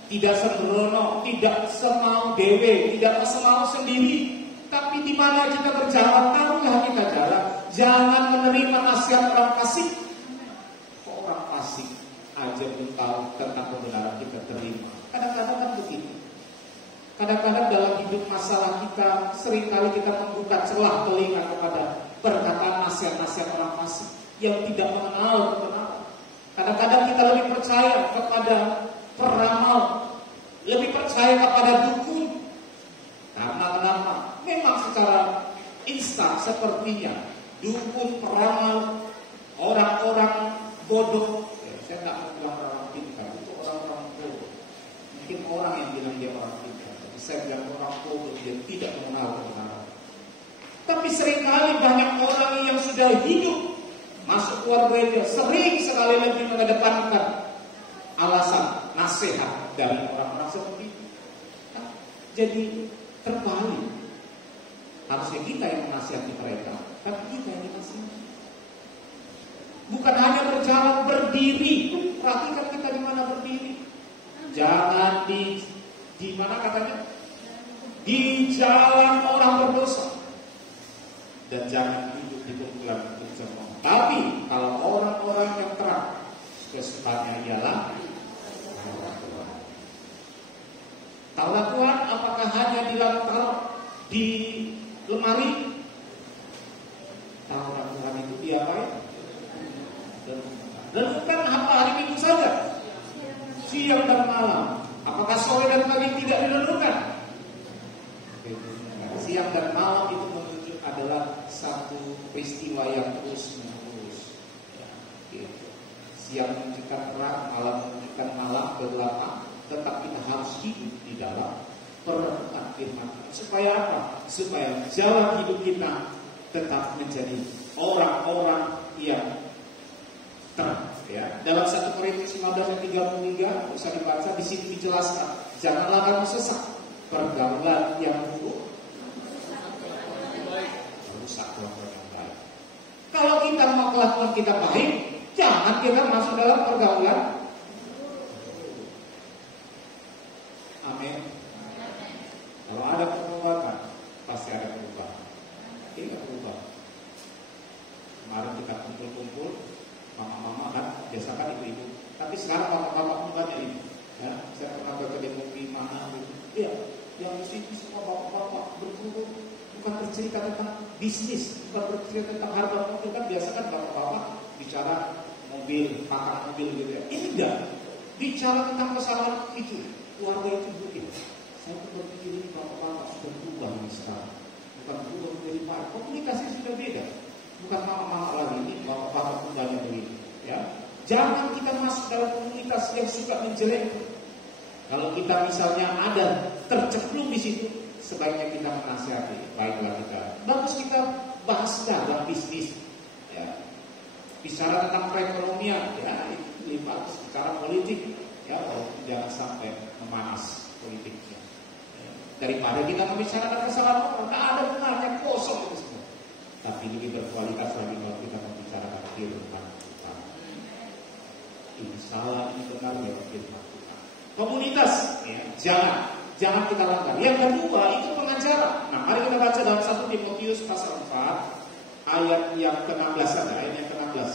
tidak sembrono, tidak semau dewe, tidak semau sendiri. Tapi di mana kita berjalan, tahulah kita jalan. Jangan menerima nasihat orang fasik. Orang fasik aja belum tahu tentang kebenaran kita terima. Kadang-kadang kan begitu. Kadang-kadang dalam hidup masalah kita, seringkali kita membuka celah telinga kepada perkataan nasihat-nasihat orang fasik yang tidak mengenal kebenaran. Kadang-kadang kita lebih percaya kepada peramal, lebih percaya kepada dukun. Karena kenapa? Memang secara instan sepertinya dukun, peramal, orang-orang bodoh. Ya, saya tidak mau bilang orang pintar, itu orang-orang bodoh. Mungkin orang yang bilang dia orang pintar, tapi saya bilang orang bodoh, dia tidak mengenal kebenaran. Tapi seringkali banyak orang yang sudah hidup masuk keluar gereja, sering sekali lebih mengedepankan alasan nasihat dari orang-orang seperti itu. Nah, jadi terbalik. Harusnya kita yang menasihati mereka, tapi kita yang dinasihati. Bukan hanya berjalan, berdiri. Perhatikan kita di mana berdiri. Jangan di mana katanya? Di jalan orang berdosa. Dan jangan duduk di kumpulan pencemooh. Tapi kalau orang-orang yang terang, kesukaannya ialah Taurat Tuhan. Taurat Tuhan apakah hanya taruh di lemari. Tahu Tuhan itu diapain? Dan bukan hamba hari Minggu saja, siang dan malam. Apakah sore dan pagi tidak direnungkan? Siang dan malam itu menunjuk adalah satu peristiwa yang terus menerus. Ya, gitu. Siang menunjukkan terang, malam menunjukkan malam kegelapan. Tetap kita harus hidup di dalam perenungan firman Tuhan. Supaya apa? Supaya jalan hidup kita tetap menjadi orang-orang yang terang. Ya. Dalam 1 Korintus 15 ayat 33 bisa dibaca, di situ dijelaskan, janganlah kamu sesat, pergaulan yang buruk merusak pergaulan yang baik. Kalau kita mau kelakuan kita baik, jangan kita masuk dalam pergaulan. Amin. Kalau ada perubahan, pasti ada perubahan. Tidak berubah. Kemarin kita kumpul-kumpul, mama-mama kan, biasa kan ibu-ibu. Tapi sekarang bapak-bapak pun banyak ibu. Ya, saya pernah baca di buku mana gitu. Iya, yang di situ semua bapak-bapak berkumpul, bukan bercerita tentang bisnis, bukan bercerita tentang harga mobil. Kan biasa kan bapak-bapak bicara mobil, pakar mobil gitu ya. Ini enggak. Bicara tentang kesalahan itu, keluarga itu mungkin. Saya tuh berpikir ini bapak-bapak sudah berubah ini sekarang. Bukan berubah menjadi pak. Komunikasi sudah beda. Bukan mama-mama lagi, ini bapak-bapak mudanya begini. Ya, jangan kita masuk dalam komunitas yang suka menjelekkan. Kalau kita misalnya ada terceplung di situ, sebaiknya kita menasihati. Baiklah kita, bagus kita bahas dalam bisnis. Ya, bicara tentang perekonomian, ya itu lebih bagus. Bicara politik, ya jangan sampai memanas politiknya. Ya, daripada kita membicarakan kesalahan orang, tak ada gunanya, kosong itu semua. Tapi lebih berkualitas lagi kalau kita membicarakan firman Tuhan. Ini salah, ini benar ya firman Tuhan. Komunitas, ya, jangan kita langgar. Yang kedua itu pengajaran. Nah, mari kita baca dalam 1 Timotius pasal 4 ayat yang ke-16 saja, ayat yang ke-16.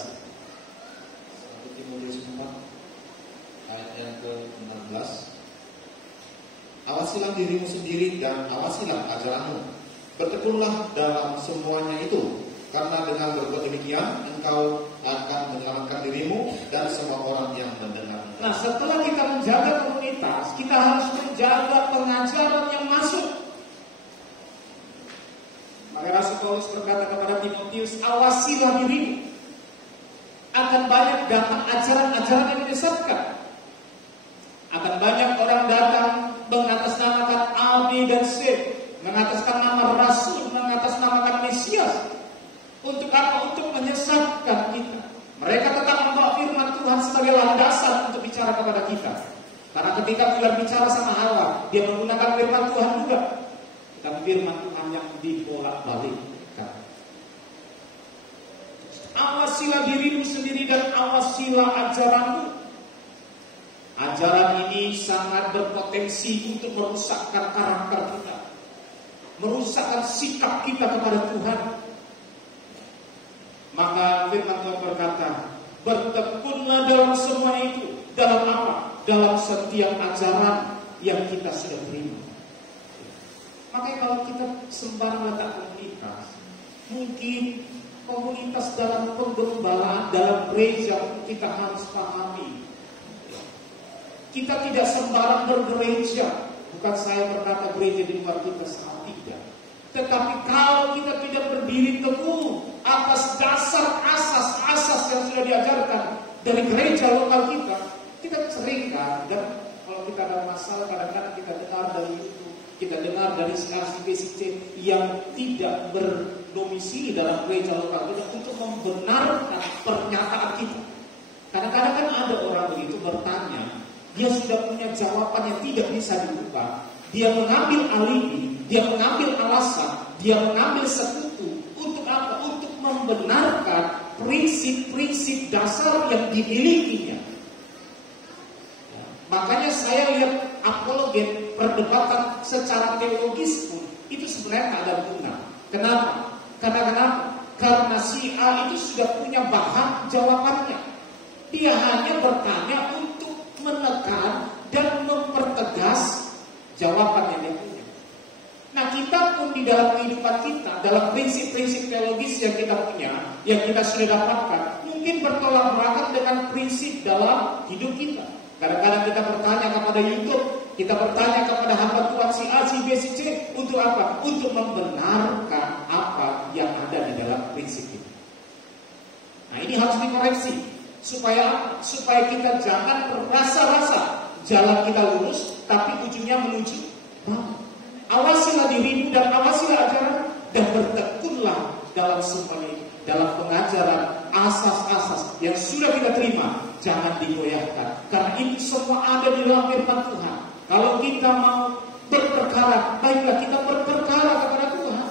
1 Timotius 4 ayat yang ke-16. Awasilah dirimu sendiri dan awasilah ajaranmu. Bertekunlah dalam semuanya itu, karena dengan berbuat demikian engkau akan menyelamatkan dirimu dan semua orang yang mendengar. Nah, setelah kita menjaga komunitas, kita harus menjaga pengajaran yang masuk. Maka Rasul Paulus berkata kepada Timotius, awasilah dirimu. Akan banyak datang ajaran-ajaran yang menyesatkan. Akan banyak orang datang mengatasnamakan A, B, dan C, mengataskan nama Rasul, mengatasnamakan Mesias. Untuk apa? Untuk menyesatkan kita. Mereka tetap membawa firman Tuhan sebagai landasan untuk bicara kepada kita. Karena ketika Tuhan bicara sama Hawa, dia menggunakan firman Tuhan juga. Dan firman Tuhan yang dibolak-balikkan. Awasilah dirimu sendiri dan awasilah ajaranmu. Ajaran ini sangat berpotensi untuk merusakkan karakter kita, merusakkan sikap kita kepada Tuhan. Maka firman Tuhan berkata, bertekunlah dalam semua itu. Dalam apa? Dalam setiap ajaran yang kita sudah terima. Makanya kalau kita sembarang letak komunitas, mungkin komunitas dalam penggembalaan, dalam gereja kita harus pahami. Kita tidak sembarang bergereja. Bukan saya berkata gereja di luar kita salah, tidak. Tetapi kalau kita tidak berdiri teguh atas dasar asas-asas yang sudah diajarkan dari gereja lokal kita sering kan, dan kalau kita ada masalah kadang-kadang kita dengar dari YouTube, kita dengar dari CRC yang tidak berdomisili dalam gereja lokal kita untuk membenarkan pernyataan kita. Kadang-kadang kan ada orang begitu bertanya, dia sudah punya jawaban yang tidak bisa diubah. Dia mengambil alibi, dia mengambil alasan, dia mengambil sekutu. Untuk apa? Untuk membenarkan prinsip-prinsip dasar yang dimilikinya. Ya, makanya saya lihat apologet perdebatan secara teologis pun itu sebenarnya tak ada guna. Kenapa? Karena si A itu sudah punya bahan jawabannya. Dia hanya bertanya untuk menekan dan mempertegas jawaban yang dia punya. di dalam kehidupan kita, dalam prinsip-prinsip teologis yang kita punya, yang kita sudah dapatkan, mungkin bertolak belakang dengan prinsip dalam hidup kita. Kadang-kadang kita bertanya kepada YouTube, kita bertanya kepada hamba Tuhan si A, si B, si C, untuk apa? Untuk membenarkan apa yang ada di dalam prinsip kita. Nah, ini harus dikoreksi supaya kita jangan berrasa-rasa jalan kita lurus, tapi ujungnya menuju bawah. Awasilah dirimu dan awasilah ajaran, dan bertekunlah dalam semuanya, dalam pengajaran asas-asas yang sudah kita terima, jangan digoyahkan. Karena itu semua ada di dalam firman Tuhan. Kalau kita mau berperkara, baiklah kita berperkara kepada Tuhan.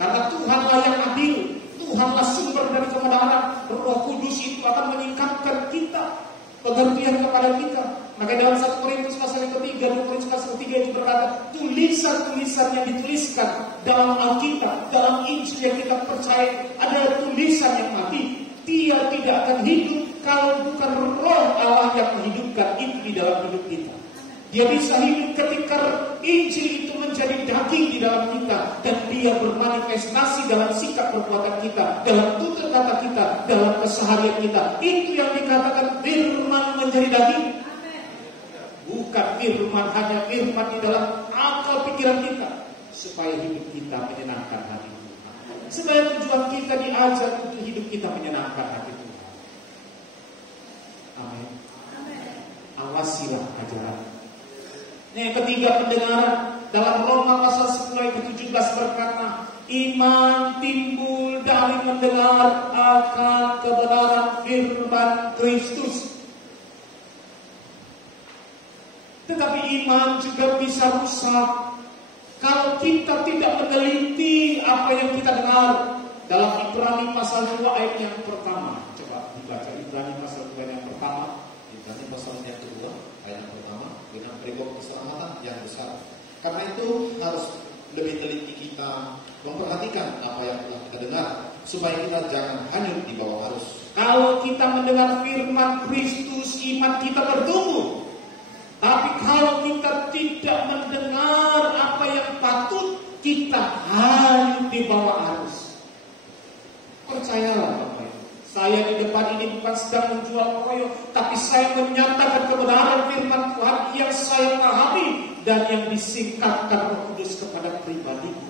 Karena Tuhanlah yang adil, Tuhanlah sumber dari kebenaran. Roh Kudus itu akan meningkatkan kita, pengertian kepada kita. Maka dalam 1 Korintus pasal yang ketiga, 2 Korintus pasal ketiga itu berkata, tulisan-tulisan yang dituliskan dalam Alkitab, dalam Injil yang kita percaya adalah tulisan yang mati. Dia tidak akan hidup kalau bukan Roh Allah yang menghidupkan itu di dalam hidup kita. Dia bisa hidup ketika Injil itu menjadi daging di dalam kita, dan dia bermanifestasi dalam sikap perbuatan kita, dalam tutur kata kita, dalam keseharian kita. Itu yang dikatakan firman menjadi daging. Bukan firman hanya firman di dalam akal pikiran kita, supaya hidup kita menyenangkan hati Tuhan. Supaya tujuan kita diajar untuk hidup kita menyenangkan hati Tuhan. Amin. Awasilah ajaran. Yang ketiga, pendengaran. Dalam Roma pasal 10 ayat 17 berkata, iman timbul dari mendengar akan kebenaran firman Kristus. Tetapi iman juga bisa rusak kalau kita tidak meneliti apa yang kita dengar. Dalam Ibrani pasal 2 ayat yang pertama, coba dibaca Ibrani pasal 2 ayat yang pertama. Ibrani pasal yang kedua ayat yang pertama, dengan perikop keselamatan yang besar. Karena itu harus lebih teliti kita memperhatikan apa yang telah kita dengar, supaya kita jangan hanyut di bawah arus. Kalau kita mendengar firman Kristus, iman kita bertumbuh. Tapi kalau kita tidak mendengar apa yang patut, kita hanyut di bawah arus. Percayalah Bapak Ibu, saya di depan ini bukan sedang menjual koyo, tapi saya menyatakan kebenaran firman Tuhan yang saya pahami dan yang disingkapkan Roh Kudus kepada pribadiku.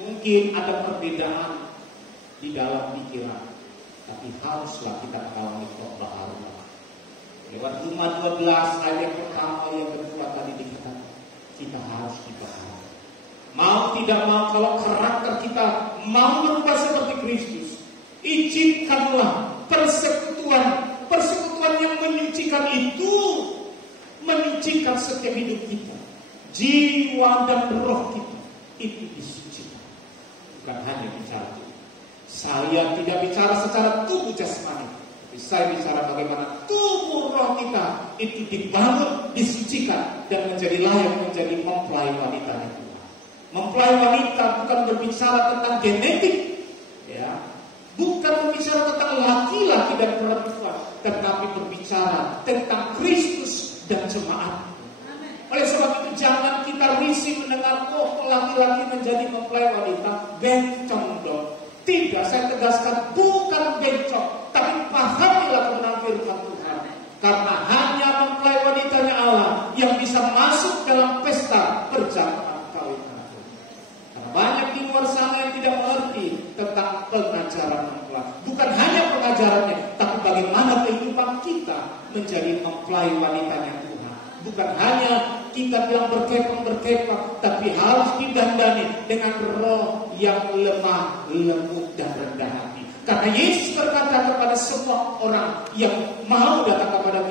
Mungkin ada perbedaan di dalam pikiran, tapi haruslah kita mengalami pembaharuan. Lewat Roma 12 ayat yang pertama yang kedua tadi dikatakan, kita harus dibaharui. Mau tidak mau, kalau karakter kita mau berubah seperti Kristus, izinkanlah persekutuan yang menyucikan itu menyucikan setiap hidup kita. Jiwa dan roh kita itu disucikan. Bukan hanya bicara itu. Saya tidak bicara secara tubuh jasmani, tapi saya bicara bagaimana tubuh roh kita itu dibangun, disucikan, dan menjadi layak menjadi mempelai wanitanya Tuhan. Mempelai wanita bukan berbicara tentang genetik, ya, bukan berbicara tentang laki-laki dan perempuan, tetapi berbicara tentang Kristus dan jemaat. Oleh sebab itu jangan kita risih mendengar, oh laki-laki menjadi mempelai wanita, bencong dong. Tidak, saya tegaskan bukan bencong, tapi pahamilah kebenaran firman Tuhan. Karena hanya mempelai wanitanya Allah yang bisa masuk dalam pesta perjamuan kawin. Karena banyak di luar sana yang tidak mengerti tentang pengajaran mempelai. Bukan hanya pengajarannya, tapi bagaimana kehidupan kita menjadi mempelai wanitanya Tuhan. Bukan hanya kita bilang berkepang, tapi harus didandani dengan roh yang lemah, lembut, dan rendah hati. Karena Yesus berkata kepada semua orang yang mau datang kepada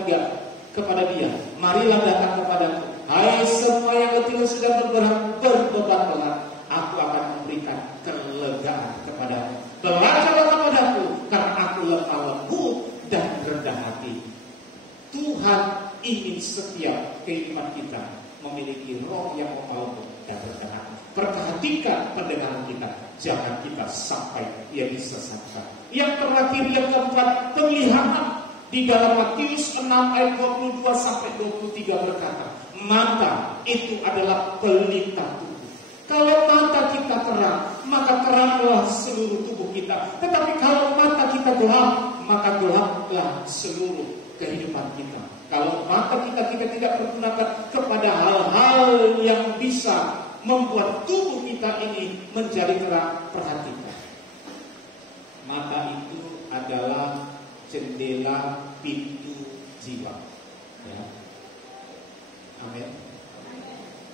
dia, marilah datang kepadaku, hai semua yang letih dan sudah berbeban berat, aku akan memberikan kelegaan kepadamu. Belajarlah kepadaku, karena aku lemah lembut dan rendah hati. Tuhan ingin setiap kehidupan kita memiliki roh yang lemah lembut dan rendah hati. Perhatikan pendengaran kita, jangan kita sampai ia disesatkan. Yang terakhir, yang keempat, penglihatan. Di dalam Matius 6 ayat 22 sampai 23 3 berkata, mata itu adalah pelita tubuh. Kalau mata kita terang, maka teranglah seluruh tubuh kita. Tetapi kalau mata kita gelap, maka gelaplah seluruh kehidupan kita. Kalau mata kita tidak pergunakan kepada hal-hal yang bisa membuat tubuh kita ini menjadi terang, perhatikan. Mata itu adalah jendela pintu jiwa. Ya. Amin.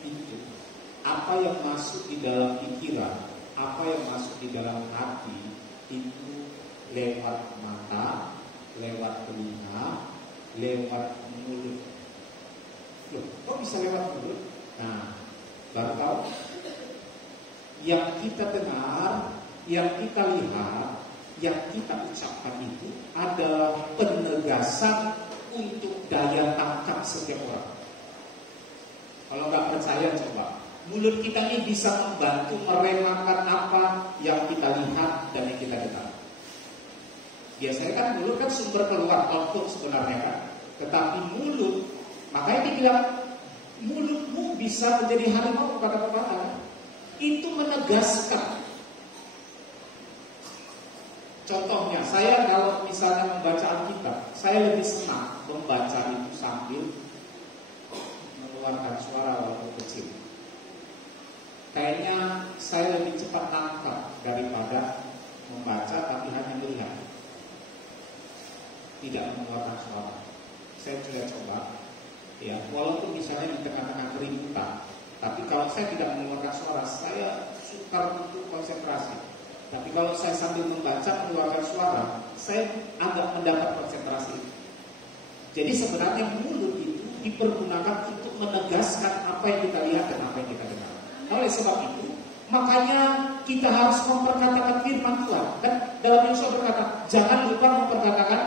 Pintu. Apa yang masuk di dalam pikiran, apa yang masuk di dalam hati, itu lewat mata, lewat telinga, lewat mulut. Loh, kok bisa lewat mulut? Nah, baru tahu. Yang kita dengar, yang kita lihat, yang kita ucapkan itu adalah penegasan untuk daya tangkap setiap orang. Kalau nggak percaya, coba. Mulut kita ini bisa membantu meremakan apa yang kita lihat dan yang kita dengar. Biasanya kan mulut kan sumber keluar output sebenarnya kan. Tetapi mulut, makanya dibilang mulutmu bisa menjadi harimau kepada pepatah. Itu menegaskan. Contohnya, saya kalau misalnya membaca Alkitab, saya lebih senang membaca itu sambil mengeluarkan suara walaupun kecil. Kayaknya saya lebih cepat nangkap daripada membaca tapi hanya melihat, tidak mengeluarkan suara. Saya sudah coba, ya, walaupun misalnya di tengah-tengah keributan, tapi kalau saya tidak mengeluarkan suara, saya sukar untuk konsentrasi. Tapi kalau saya sambil membaca mengeluarkan suara, saya agak mendapat konsentrasi. Jadi sebenarnya mulut itu dipergunakan untuk menegaskan apa yang kita lihat dan apa yang kita dengar. Oleh sebab itu, makanya kita harus memperkatakan firman Tuhan. Dan dalam Yosua berkata, jangan lupa memperkatakan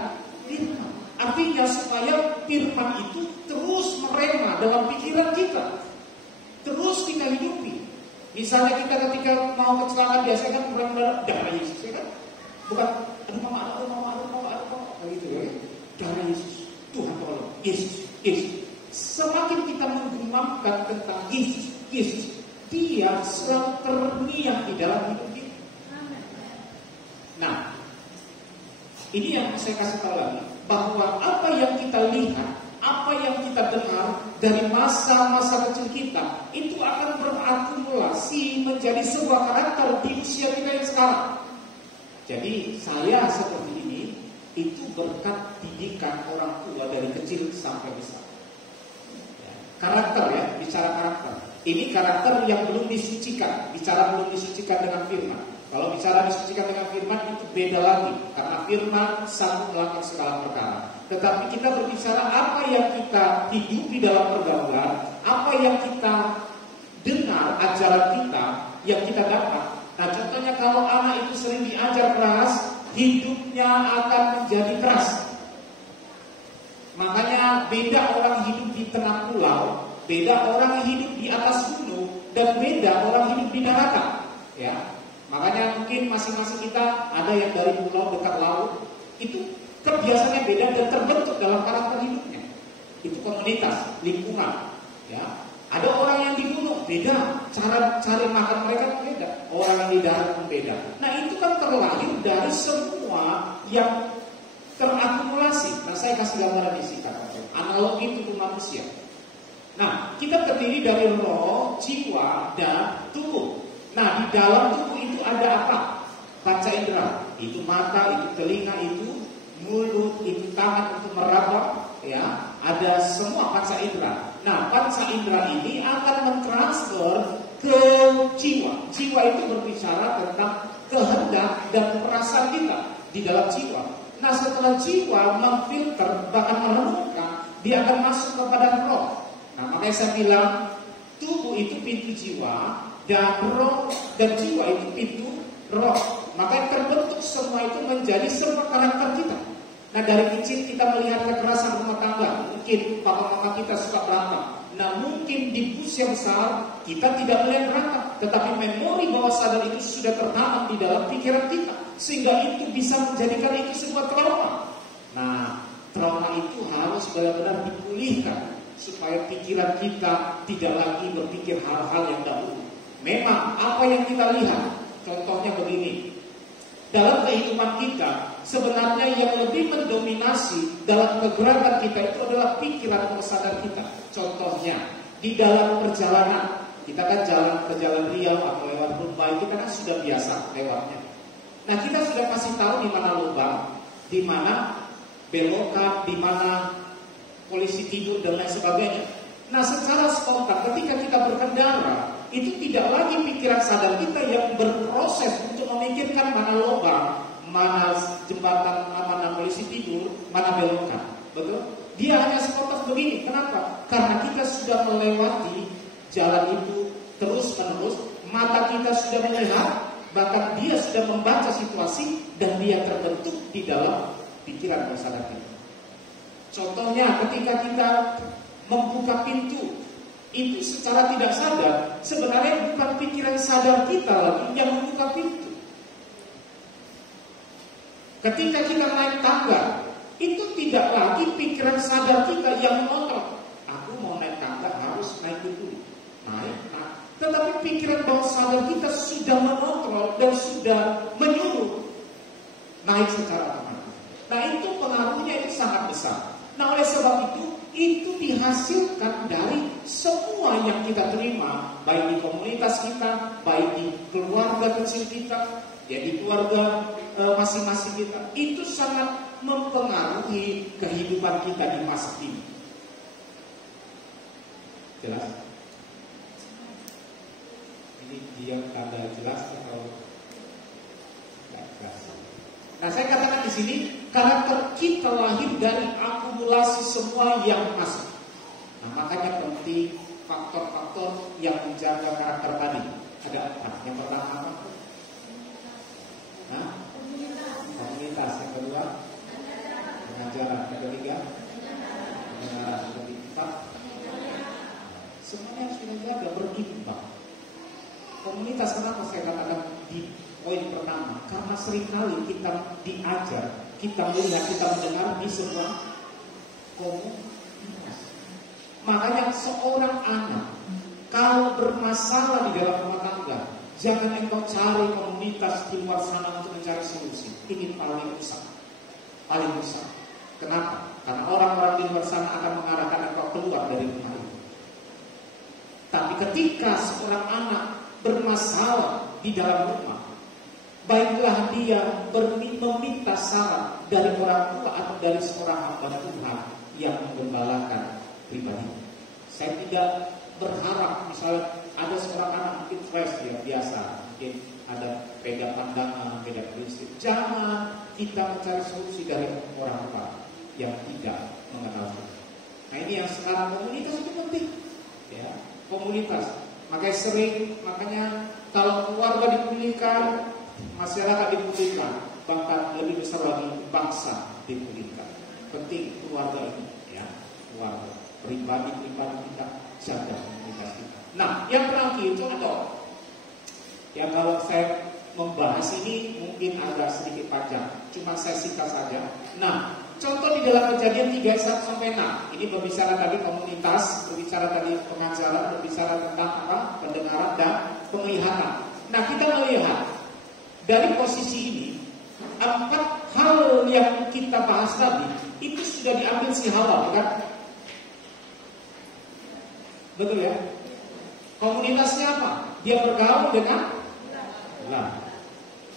firman. Artinya supaya firman itu terus merema dalam pikiran kita, terus kita hidupi. Misalnya kita ketika mau kecelakaan, biasanya kan orang darah Yesus, ya kan? Bukan, aduh mama, begitu ya. Darah Yesus, Tuhan tolong, Yesus. Semakin kita menggumamkan tentang Yesus, Dia selalu terngiang di dalam hidup kita. Nah, ini yang saya kasih tahu lagi, bahwa apa yang kita lihat, apa yang kita dengar dari masa-masa kecil kita, itu akan berakumulasi menjadi sebuah karakter di usia kita yang sekarang. Jadi saya seperti ini, itu berkat didikan orang tua dari kecil sampai besar. Karakter ya, bicara karakter. Ini karakter yang belum disucikan, bicara belum disucikan dengan firman. Kalau bicara disucikan dengan firman itu beda lagi, karena firman sanggup melakukan segala perkara. Tetapi kita berbicara apa yang kita hidupi dalam pergaulan, apa yang kita dengar, ajaran kita, yang kita dapat. Nah contohnya kalau anak itu sering diajar keras, hidupnya akan menjadi keras. Makanya beda orang hidup di tengah pulau, beda orang hidup di atas gunung, dan beda orang hidup di daratan. Ya, makanya mungkin masing-masing kita ada yang dari pulau dekat laut, itu kebiasaannya beda dan terbentuk dalam karakter hidupnya. Itu komunitas, lingkungan. Ya, ada orang yang di gunung beda, cara cari makan mereka beda. Orang yang di darat pun beda. Nah itu kan terlahir dari semua yang terakumulasi. Nah saya kasih gambaran di sini, analogi tubuh manusia. Nah kita terdiri dari roh, jiwa, dan tubuh. Nah di dalam tubuh itu ada apa? Panca indera. Itu mata, itu telinga, itu mulut, itu tangan untuk meraba. Ya, ada semua panca indera. Nah panca indera ini akan mentransfer ke jiwa. Jiwa itu berbicara tentang kehendak dan perasaan kita di dalam jiwa. Nah setelah jiwa memfilter, bahkan merenungkan, dia akan masuk kepada roh. Nah makanya saya bilang tubuh itu pintu jiwa, dan roh dan jiwa itu pintu roh. Makanya terbentuk semua itu menjadi sebuah karakter kita. Nah dari kecil kita melihat kekerasan rumah tangga, mungkin papa-papa kita suka berantem. Nah mungkin di usia besar kita tidak melihat berantem, tetapi memori bawah sadar itu sudah tertanam di dalam pikiran kita, sehingga itu bisa menjadikan itu sebuah trauma. Nah trauma itu harus benar-benar dipulihkan. supaya pikiran kita tidak lagi berpikir hal-hal yang dahulu. Memang apa yang kita lihat, contohnya begini, dalam kehidupan kita sebenarnya yang lebih mendominasi dalam kegerakan kita itu adalah pikiran bawah sadar kita. Contohnya di dalam perjalanan, kita kan perjalanan Riau atau lewat Mumbai, kita kan sudah biasa lewatnya. Nah, kita sudah kasih tahu di mana lubang, di mana belokan, di mana polisi tidur dan lain sebagainya. Nah, secara spontan ketika kita berkendara, itu tidak lagi pikiran sadar kita yang berproses untuk memikirkan mana lubang, mana jembatan, mana polisi tidur, mana belokan. Betul? Dia hanya sebatas begini. Kenapa? Karena kita sudah melewati jalan itu terus-menerus, mata kita sudah melihat, bahkan dia sudah membaca situasi dan dia terbentuk di dalam pikiran bawah sadar kita. Contohnya ketika kita membuka pintu, itu secara tidak sadar sebenarnya bukan pikiran sadar kita lagi yang membuka pintu. Ketika kita naik tangga, itu tidak lagi pikiran sadar kita yang mengontrol. Aku mau naik tangga harus naik dulu, naik. Tetapi pikiran bawah sadar kita sudah mengontrol dan sudah menyuruh naik secara otomatis. Nah, itu pengaruhnya itu sangat besar. Nah, oleh sebab itu dihasilkan dari semua yang kita terima, baik di komunitas kita, baik di keluarga kecil kita, ya di keluarga masing-masing kita. Itu sangat mempengaruhi kehidupan kita di masa ini. Jelas? Ini dia tanda jelas atau tidak jelas? Nah, saya katakan di sini karakter kita lahir dari akumulasi semua yang masuk. Nah, makanya penting faktor-faktor yang menjaga karakter tadi. Ada apa? Yang pertama apa? Nah, komunitas. Yang kedua, pengajaran. Yang ketiga, pengenalan. Yang keempat, semuanya harus kita jaga berimbang. Komunitas, kenapa saya katakan di poin pertama? Karena seringkali kita diajar, kita melihat, kita mendengar di sebuah komunitas. Makanya seorang anak kalau bermasalah di dalam rumah tangga, jangan engkau cari komunitas di luar sana untuk mencari solusi. Ini paling rusak. Paling rusak. Kenapa? Karena orang-orang di luar sana akan mengarahkan engkau keluar dari rumah itu. Tapi ketika seorang anak bermasalah di dalam rumah, baiklah dia meminta saran dari orang tua atau dari seorang hamba Tuhan yang menggembalakan pribadi. Saya tidak berharap misalnya ada seorang anak mungkin fresh ya, biasa, mungkin ada beda pandangan, beda prinsip. Jangan kita mencari solusi dari orang tua yang tidak mengenal Tuhan. Nah, ini yang sekarang komunitas itu penting, ya, komunitas. Makanya kalau keluarga dipulihkan, masyarakat dipulihkan, bahkan lebih besar lagi bangsa dipulihkan. Penting keluarga ini, ya, keluarga, pribadi kita jaga komunitas kita. Nah, yang terakhir itu ada. Ya, kalau saya membahas ini mungkin agak sedikit panjang, cuma saya singkat saja. Nah, contoh di dalam Kejadian 3:1-6, ini berbicara tadi komunitas, berbicara tadi pengajaran, berbicara tentang apa? Pendengaran dan penglihatan. Nah, kita melihat dari posisi ini 4 hal yang kita bahas tadi itu sudah diambil si Hawa, kan? Betul ya? Komunitasnya apa? Dia bergaul dengan ular.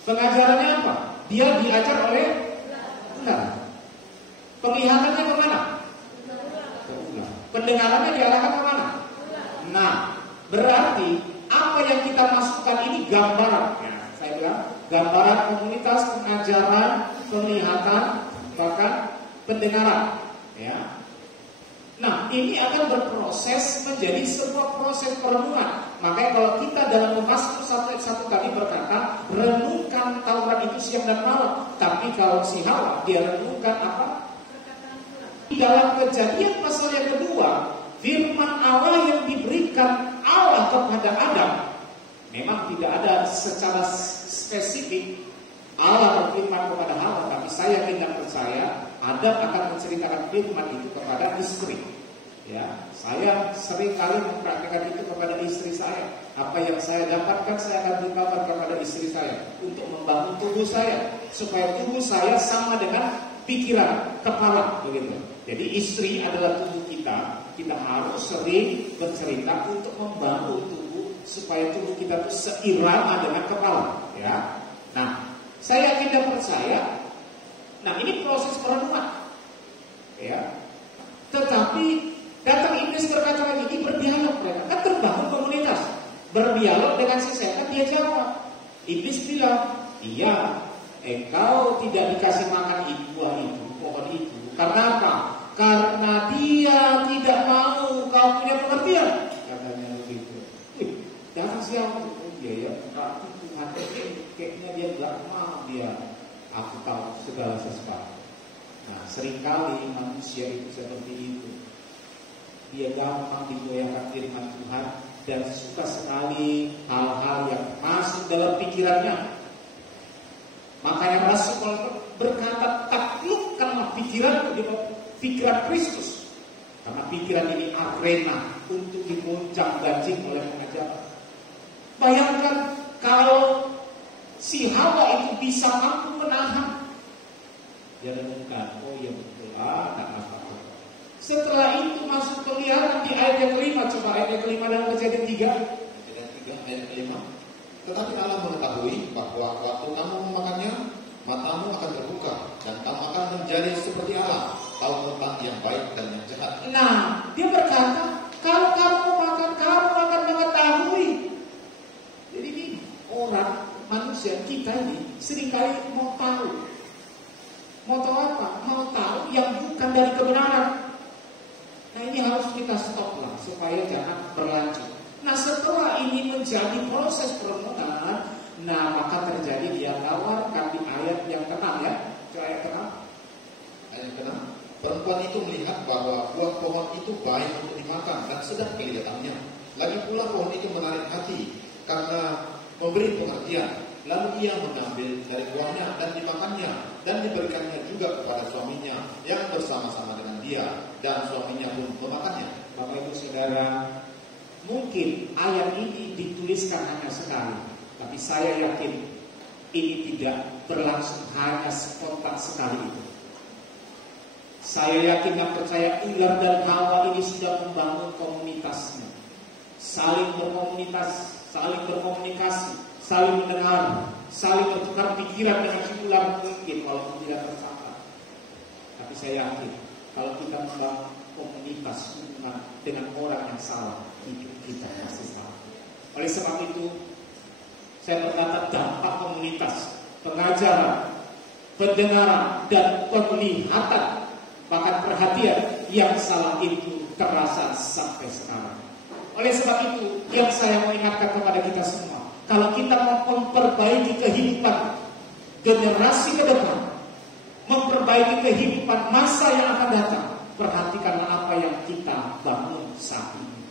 Pengajarannya apa? Dia diajar oleh ular. Penglihatannya kemana? Ke ular. Pendengarannya diarahkan kemana? Nah, berarti apa yang kita masukkan ini gambaran. Ya, saya bilang gambaran komunitas, pengajaran, penglihatan, bahkan pendengaran. Ya. Nah, ini akan berproses menjadi sebuah proses perenungan. Makanya kalau kita dalam Mazmur 1:1 tadi berkata, renungkan Taurat itu siang dan malam. Tapi kalau si Hawa, dia renungkan apa? Di dalam Kejadian pasal yang kedua, firman Allah yang diberikan Allah kepada Adam, memang tidak ada secara spesifik Allah berfirman kepada Hawa, tapi saya tidak percaya Adam akan menceritakan firman itu kepada istri. Ya, saya sering kali mempraktikkan itu kepada istri saya. Apa yang saya dapatkan saya akan beritahu kepada istri saya untuk membangun tubuh saya supaya tubuh saya sama dengan pikiran, kepala, begitu. Jadi istri adalah tubuh kita. Kita harus sering bercerita untuk membangun tubuh supaya tubuh kita itu seirama dengan kepala. Ya, nah, saya yakin dan percaya. Nah, ini proses perenungan. Ya, tetapi datang iblis berkata lagi, berdialog mereka. Kan terbangun komunitas. Berdialog dengan si setan, dia jawab. Iblis bilang, iya, engkau tidak dikasih makan buah itu, pohon itu. Karena apa? Karena dia tidak mau kau punya pengertian. Katanya begitu. Jangan siapa? Oh iya ya, berarti Tuhan kayaknya dia gak mau dia. Aku tahu segala sesuatu. Nah, seringkali manusia itu seperti itu. Dia gampang digoyahkan firman Tuhan dan suka sekali hal-hal yang masuk dalam pikirannya. Makanya Rasul Paulus berkata, taklukkanlah pikiranmu di pikiran Kristus. Karena pikiran ini arena untuk digoncang-gancing oleh pengajaran. Bayangkan kalau si Hawa itu bisa mampu menahan. Dia renungkan, oh iya betul, tak apa. Setelah itu masuk peliharaan di ayat yang kelima. Coba ayat yang kelima dalam Kejadian 3. Kejadian 3 ayat kelima. Tetapi Allah mengetahui bahwa waktu kamu memakannya, matamu akan terbuka dan kamu akan menjadi seperti Allah, tahu tentang yang baik dan yang jahat. Nah, dia berkata, kalau kamu makan, kamu akan mengetahui. Jadi ini orang, manusia kita ini seringkali mau tahu. Mau tahu apa? Mau tahu yang bukan dari kebenaran. Nah, ini harus kita stop lah supaya jangan berlanjut. Nah, setelah ini menjadi proses perenungan, nah maka terjadi dia tawarkan di ayat yang ke-6 ya. Ayat ke-6. Ayat ke-6. Perempuan itu melihat bahwa buah pohon itu baik untuk dimakan dan sedap kelihatannya. Lagi pula pohon itu menarik hati karena memberi pengertian. Lalu ia mengambil dari buahnya dan dimakannya dan diberikannya juga kepada suaminya yang bersama-sama dengan dia, dan suaminya pun memakannya. Bapak Ibu Saudara, mungkin ayat ini dituliskan hanya sekali, tapi saya yakin ini tidak berlangsung hanya spontan sekali itu. Saya yakin dan percaya ular dan Hawa ini sudah membangun komunitasnya, saling berkomunitas, saling berkomunikasi, saling mendengar, saling bertukar pikiran dengan si ular mungkin walaupun tidak tersangka. Tapi saya yakin kalau kita membangun komunitas hubungan dengan orang yang salah, hidup kita pasti salah. Oleh sebab itu, saya berkata dampak komunitas, pengajaran, pendengaran, dan penglihatan, bahkan perhatian yang salah itu terasa sampai sekarang. Oleh sebab itu, yang saya mau ingatkan kepada kita semua, kalau kita mau memperbaiki kehidupan generasi ke depan, memperbaiki kehidupan masa yang akan datang, perhatikanlah apa yang kita bangun saat ini.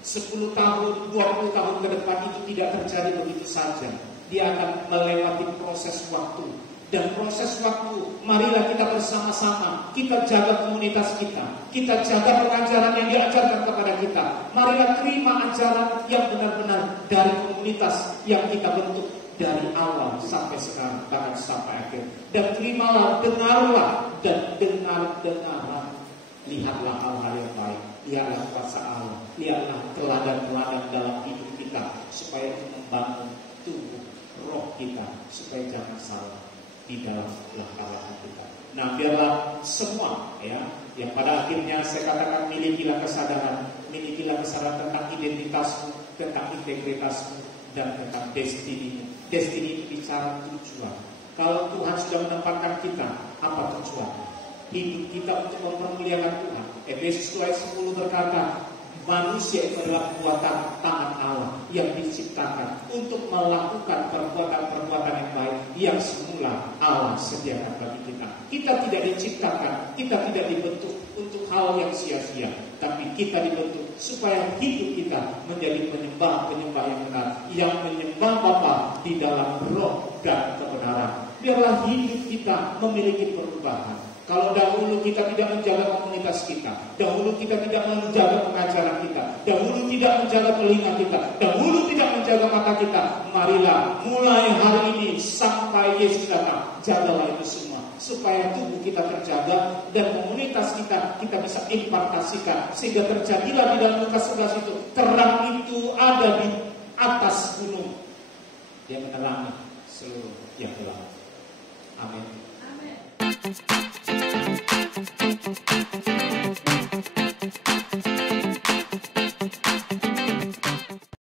10 tahun, 20 tahun ke depan itu tidak terjadi begitu saja. Dia akan melewati proses waktu. Dan proses waktu, marilah kita bersama-sama, kita jaga komunitas kita, kita jaga pengajaran yang diajarkan kepada kita. Marilah terima ajaran yang benar-benar dari komunitas yang kita bentuk dari awal sampai sekarang, bahkan sampai akhir. Dan terimalah, dengarlah, dan dengar-dengaran. Lihatlah hal-hal yang baik, lihatlah kuasa Allah, lihatlah teladan-teladan dalam hidup kita, supaya itu membangun tubuh roh kita, supaya jangan salah di dalam langkah-langkah kita. Nah, biarlah semua ya, yang pada akhirnya saya katakan milikilah kesadaran tentang identitasmu, tentang integritasmu, dan tentang destinimu. Destini itu bicara tujuan. Kalau Tuhan sudah menempatkan kita, apa tujuan? Hidup kita untuk mempermuliakan Tuhan. Efesus 2:10 berkata, manusia itu adalah buatan tangan Allah yang diciptakan untuk melakukan perbuatan-perbuatan yang baik yang semula Allah sediakan bagi kita. Kita tidak diciptakan, kita tidak dibentuk untuk hal yang sia-sia, tapi kita dibentuk supaya hidup kita menjadi penyembah-penyembah yang benar, yang menyembah Bapa di dalam roh dan kebenaran. Biarlah hidup kita memiliki perubahan. Kalau dahulu kita tidak menjaga komunitas kita, dahulu kita tidak menjaga pengajaran kita, dahulu tidak menjaga telinga kita, dahulu tidak menjaga mata kita, marilah mulai hari ini sampai Yesus datang, jagalah itu semua, supaya tubuh kita terjaga dan komunitas kita bisa impartasikan, sehingga terjadilah di dalam Lukas 11 itu, terang itu ada di atas gunung yang menerangi seluruh yang gelap. Amin.